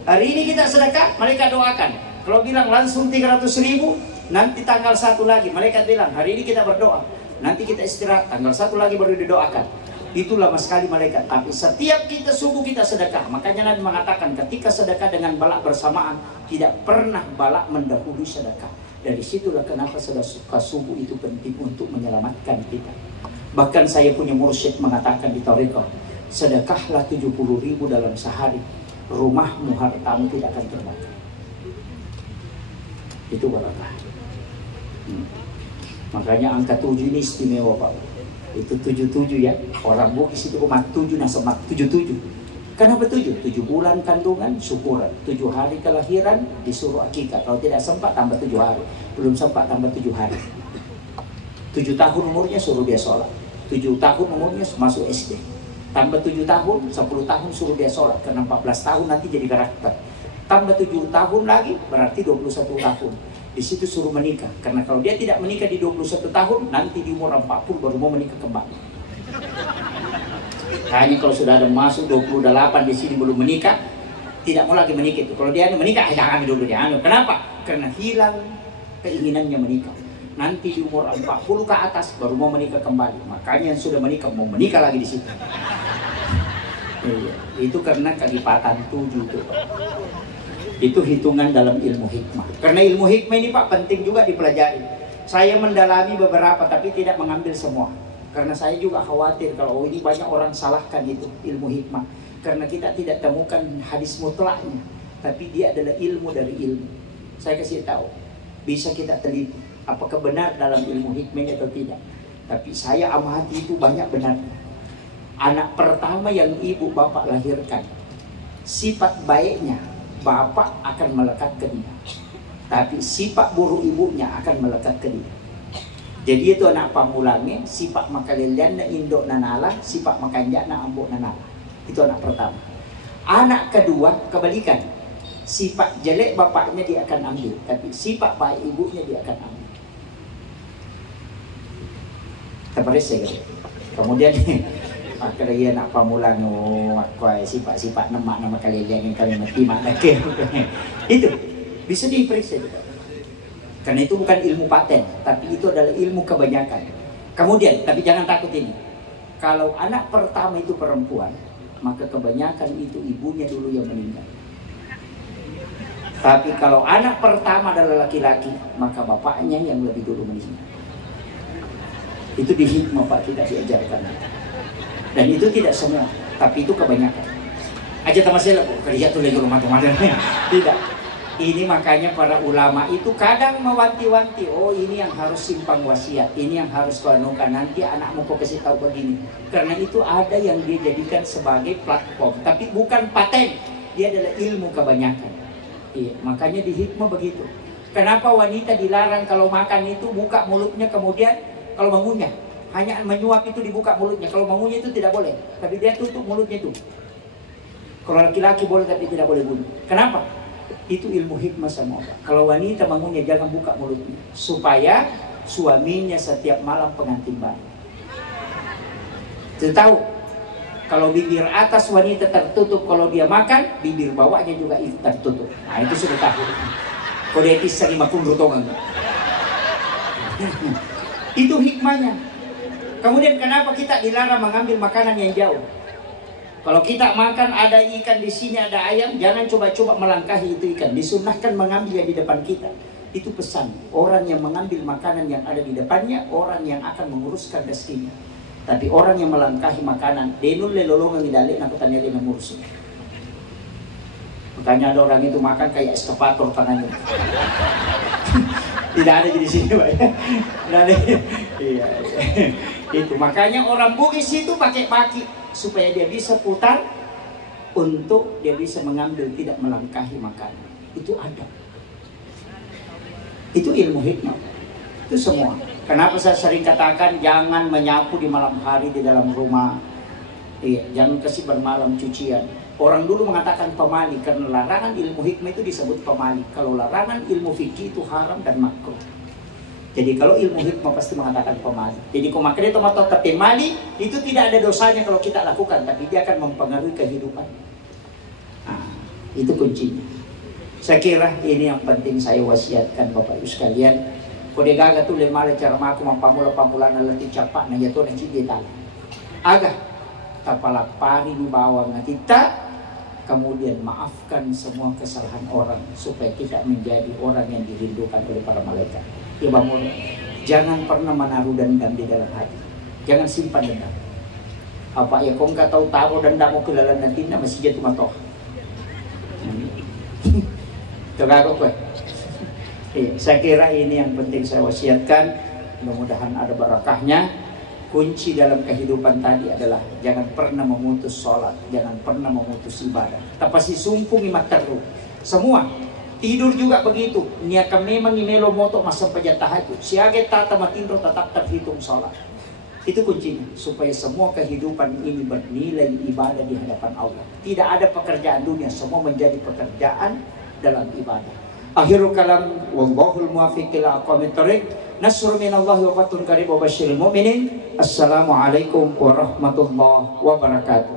Hari ini kita sedekah, malaikat doakan. Kalau bilang langsung 300.000, nanti tanggal 1 lagi malaikat bilang hari ini kita berdoa. Nanti kita istirahat, tanggal 1 lagi baru didoakan. Itu lama sekali malaikat. Tapi setiap kita subuh kita sedekah. Makanya Nabi mengatakan ketika sedekah dengan balak bersamaan, tidak pernah balak mendahului sedekah. Dari situlah kenapa sedekah subuh itu penting untuk menyelamatkan kita. Bahkan saya punya mursyid mengatakan di Thariqah, sedekahlah 70.000 dalam sehari, rumahmu, hartamu tidak akan terbakar. Itu barakah. Makanya angka 7 ini istimewa Pak. Itu 77 ya. Orang Bugis itu umat 7, nasemat 77. Kenapa 7? 7 bulan kandungan, syukuran. 7 hari kelahiran, disuruh akikah. Kalau tidak sempat tambah 7 hari. Belum sempat tambah 7 hari. 7 tahun umurnya suruh dia sholat. 7 tahun umurnya masuk SD. Tambah 7 tahun, 10 tahun suruh dia sholat. Karena 14 tahun nanti jadi karakter. Tambah 7 tahun lagi, berarti 21 tahun. Di situ suruh menikah, karena kalau dia tidak menikah di 21 tahun, nanti di umur 40 baru mau menikah kembali. Hanya kalau sudah ada masuk 28 di sini belum menikah, tidak mau lagi menikah itu. Kalau dia menikah, jangan dulu dia. Kenapa? Karena hilang keinginannya menikah. Nanti di umur 40 ke atas baru mau menikah kembali. Makanya yang sudah menikah mau menikah lagi di situ. Itu karena kelipatan 7 itu. Itu hitungan dalam ilmu hikmah. Karena ilmu hikmah ini Pak penting juga dipelajari. Saya mendalami beberapa tapi tidak mengambil semua. Karena saya juga khawatir kalau ini banyak orang salahkan itu ilmu hikmah. Karena kita tidak temukan hadis mutlaknya. Tapi dia adalah ilmu dari ilmu. Saya kasih tahu. Bisa kita teliti apakah benar dalam ilmu hikmahnya atau tidak. Tapi saya amati itu banyak benarnya. Anak pertama yang ibu bapak lahirkan, sifat baiknya bapak akan melekat ke dia, tapi sifat buruk ibunya akan melekat ke dia. Jadi itu anak pamulangnya, sifat makalilian na indok nanala, sifat makanjak na ambok nanala. Itu anak pertama. Anak kedua kebalikan, sifat jelek bapaknya dia akan ambil, tapi sifat baik ibunya dia akan ambil. Terperis saya kata. Kemudian kalau dia nak pamulang, aku sifat-sifat nama kalian yang kalian mati mana ke? Itu bisa diperiksa juga. Karena itu bukan ilmu paten, tapi itu adalah ilmu kebanyakan. Kemudian, tapi jangan takut ini. Kalau anak pertama itu perempuan, maka kebanyakan itu ibunya dulu yang meninggal. Tapi kalau anak pertama adalah laki-laki, maka bapaknya yang lebih dulu meninggal. Itu di hikmah Pak kita diajarkan. Dan itu tidak semua, tapi itu kebanyakan. Aja tamasela Bu, kerja tuh lagi rumah teman-teman. Tidak. Ini makanya para ulama itu kadang mewanti-wanti, oh ini yang harus simpang wasiat, ini yang harus kau anukan, nanti anakmu kau kasih tahu begini. Karena itu ada yang dia jadikan sebagai platform, tapi bukan paten, dia adalah ilmu kebanyakan. Iya, makanya di hikmah begitu. Kenapa wanita dilarang kalau makan itu buka mulutnya, kemudian kalau mengunyah hanya menyuap itu dibuka mulutnya, kalau mengunyah itu tidak boleh, tapi dia tutup mulutnya itu. Kalau laki-laki boleh tapi tidak boleh bunyi. Kenapa? Itu ilmu hikmah sama Allah. Kalau wanita mengunyah jangan buka mulutnya, supaya suaminya setiap malam pengantin baru. Kita tahu kalau bibir atas wanita tertutup, kalau dia makan, bibir bawahnya juga tertutup. Nah itu sudah tahu. Kode etis sering makun rotongan. Itu hikmahnya. Kemudian kenapa kita dilarang mengambil makanan yang jauh? Kalau kita makan ada ikan di sini, ada ayam, jangan coba-coba melangkahi itu ikan. Disunnahkan mengambil yang di depan kita. Itu pesan. Orang yang mengambil makanan yang ada di depannya, orang yang akan menguruskan rezekinya. Tapi orang yang melangkahi makanan, denul lelolongan didalik, nak tanya dia ngurus. Makanya ada orang itu makan kayak eskavator tangannya. Tidak ada di sini, Pak. Iya. Itu makanya orang Bugis itu pakai baki supaya dia bisa putar untuk dia bisa mengambil, tidak melangkahi makanan. Itu ada. Itu ilmu hikmah. Itu semua. Kenapa saya sering katakan jangan menyapu di malam hari di dalam rumah. Iya, jangan kasih bermalam cucian. Orang dulu mengatakan pemali karena larangan ilmu hikmah itu disebut pemali. Kalau larangan ilmu fikih itu haram dan makruh. Jadi kalau ilmu hikmah pasti mengatakan pemali. Jadi kau makan itu atau tapi mali itu tidak ada dosanya kalau kita lakukan, tapi dia akan mempengaruhi kehidupan. Nah, itu kuncinya. Saya kira ini yang penting saya wasiatkan Bapak Ibu sekalian. Kode gaga tu lemah cara maku mampamula-pamula nalati capak na yato na cidi tala. Aga tapalapari ni bawang na kita, kemudian maafkan semua kesalahan orang supaya kita menjadi orang yang dirindukan oleh para malaikat. Ya bangun, jangan pernah menaruh dendam di dalam hati. Jangan simpan dendam. Apa ya kau nggak tahu taruh dendam ke dalam nantinya masih jatuh matoh. Tergagok gue. Saya kira ini yang penting saya wasiatkan. Mudah-mudahan ada barakahnya. Kunci dalam kehidupan tadi adalah jangan pernah memutus sholat, jangan pernah memutus ibadah. Tapasi sumpung imat terus. Semua tidur juga begitu. Niaka memang imelo moto masa tahajud. Siaga tata matindro tetap terhitung sholat. Itu kuncinya supaya semua kehidupan ini bernilai ibadah di hadapan Allah. Tidak ada pekerjaan dunia, semua menjadi pekerjaan dalam ibadah. Akhirul kalam wallahul muwaffiq ila aqwamit thoriq. Nasrun minallahi wa fathun qarib wa basyiril mu'minin. Assalamualaikum warahmatullahi wabarakatuh.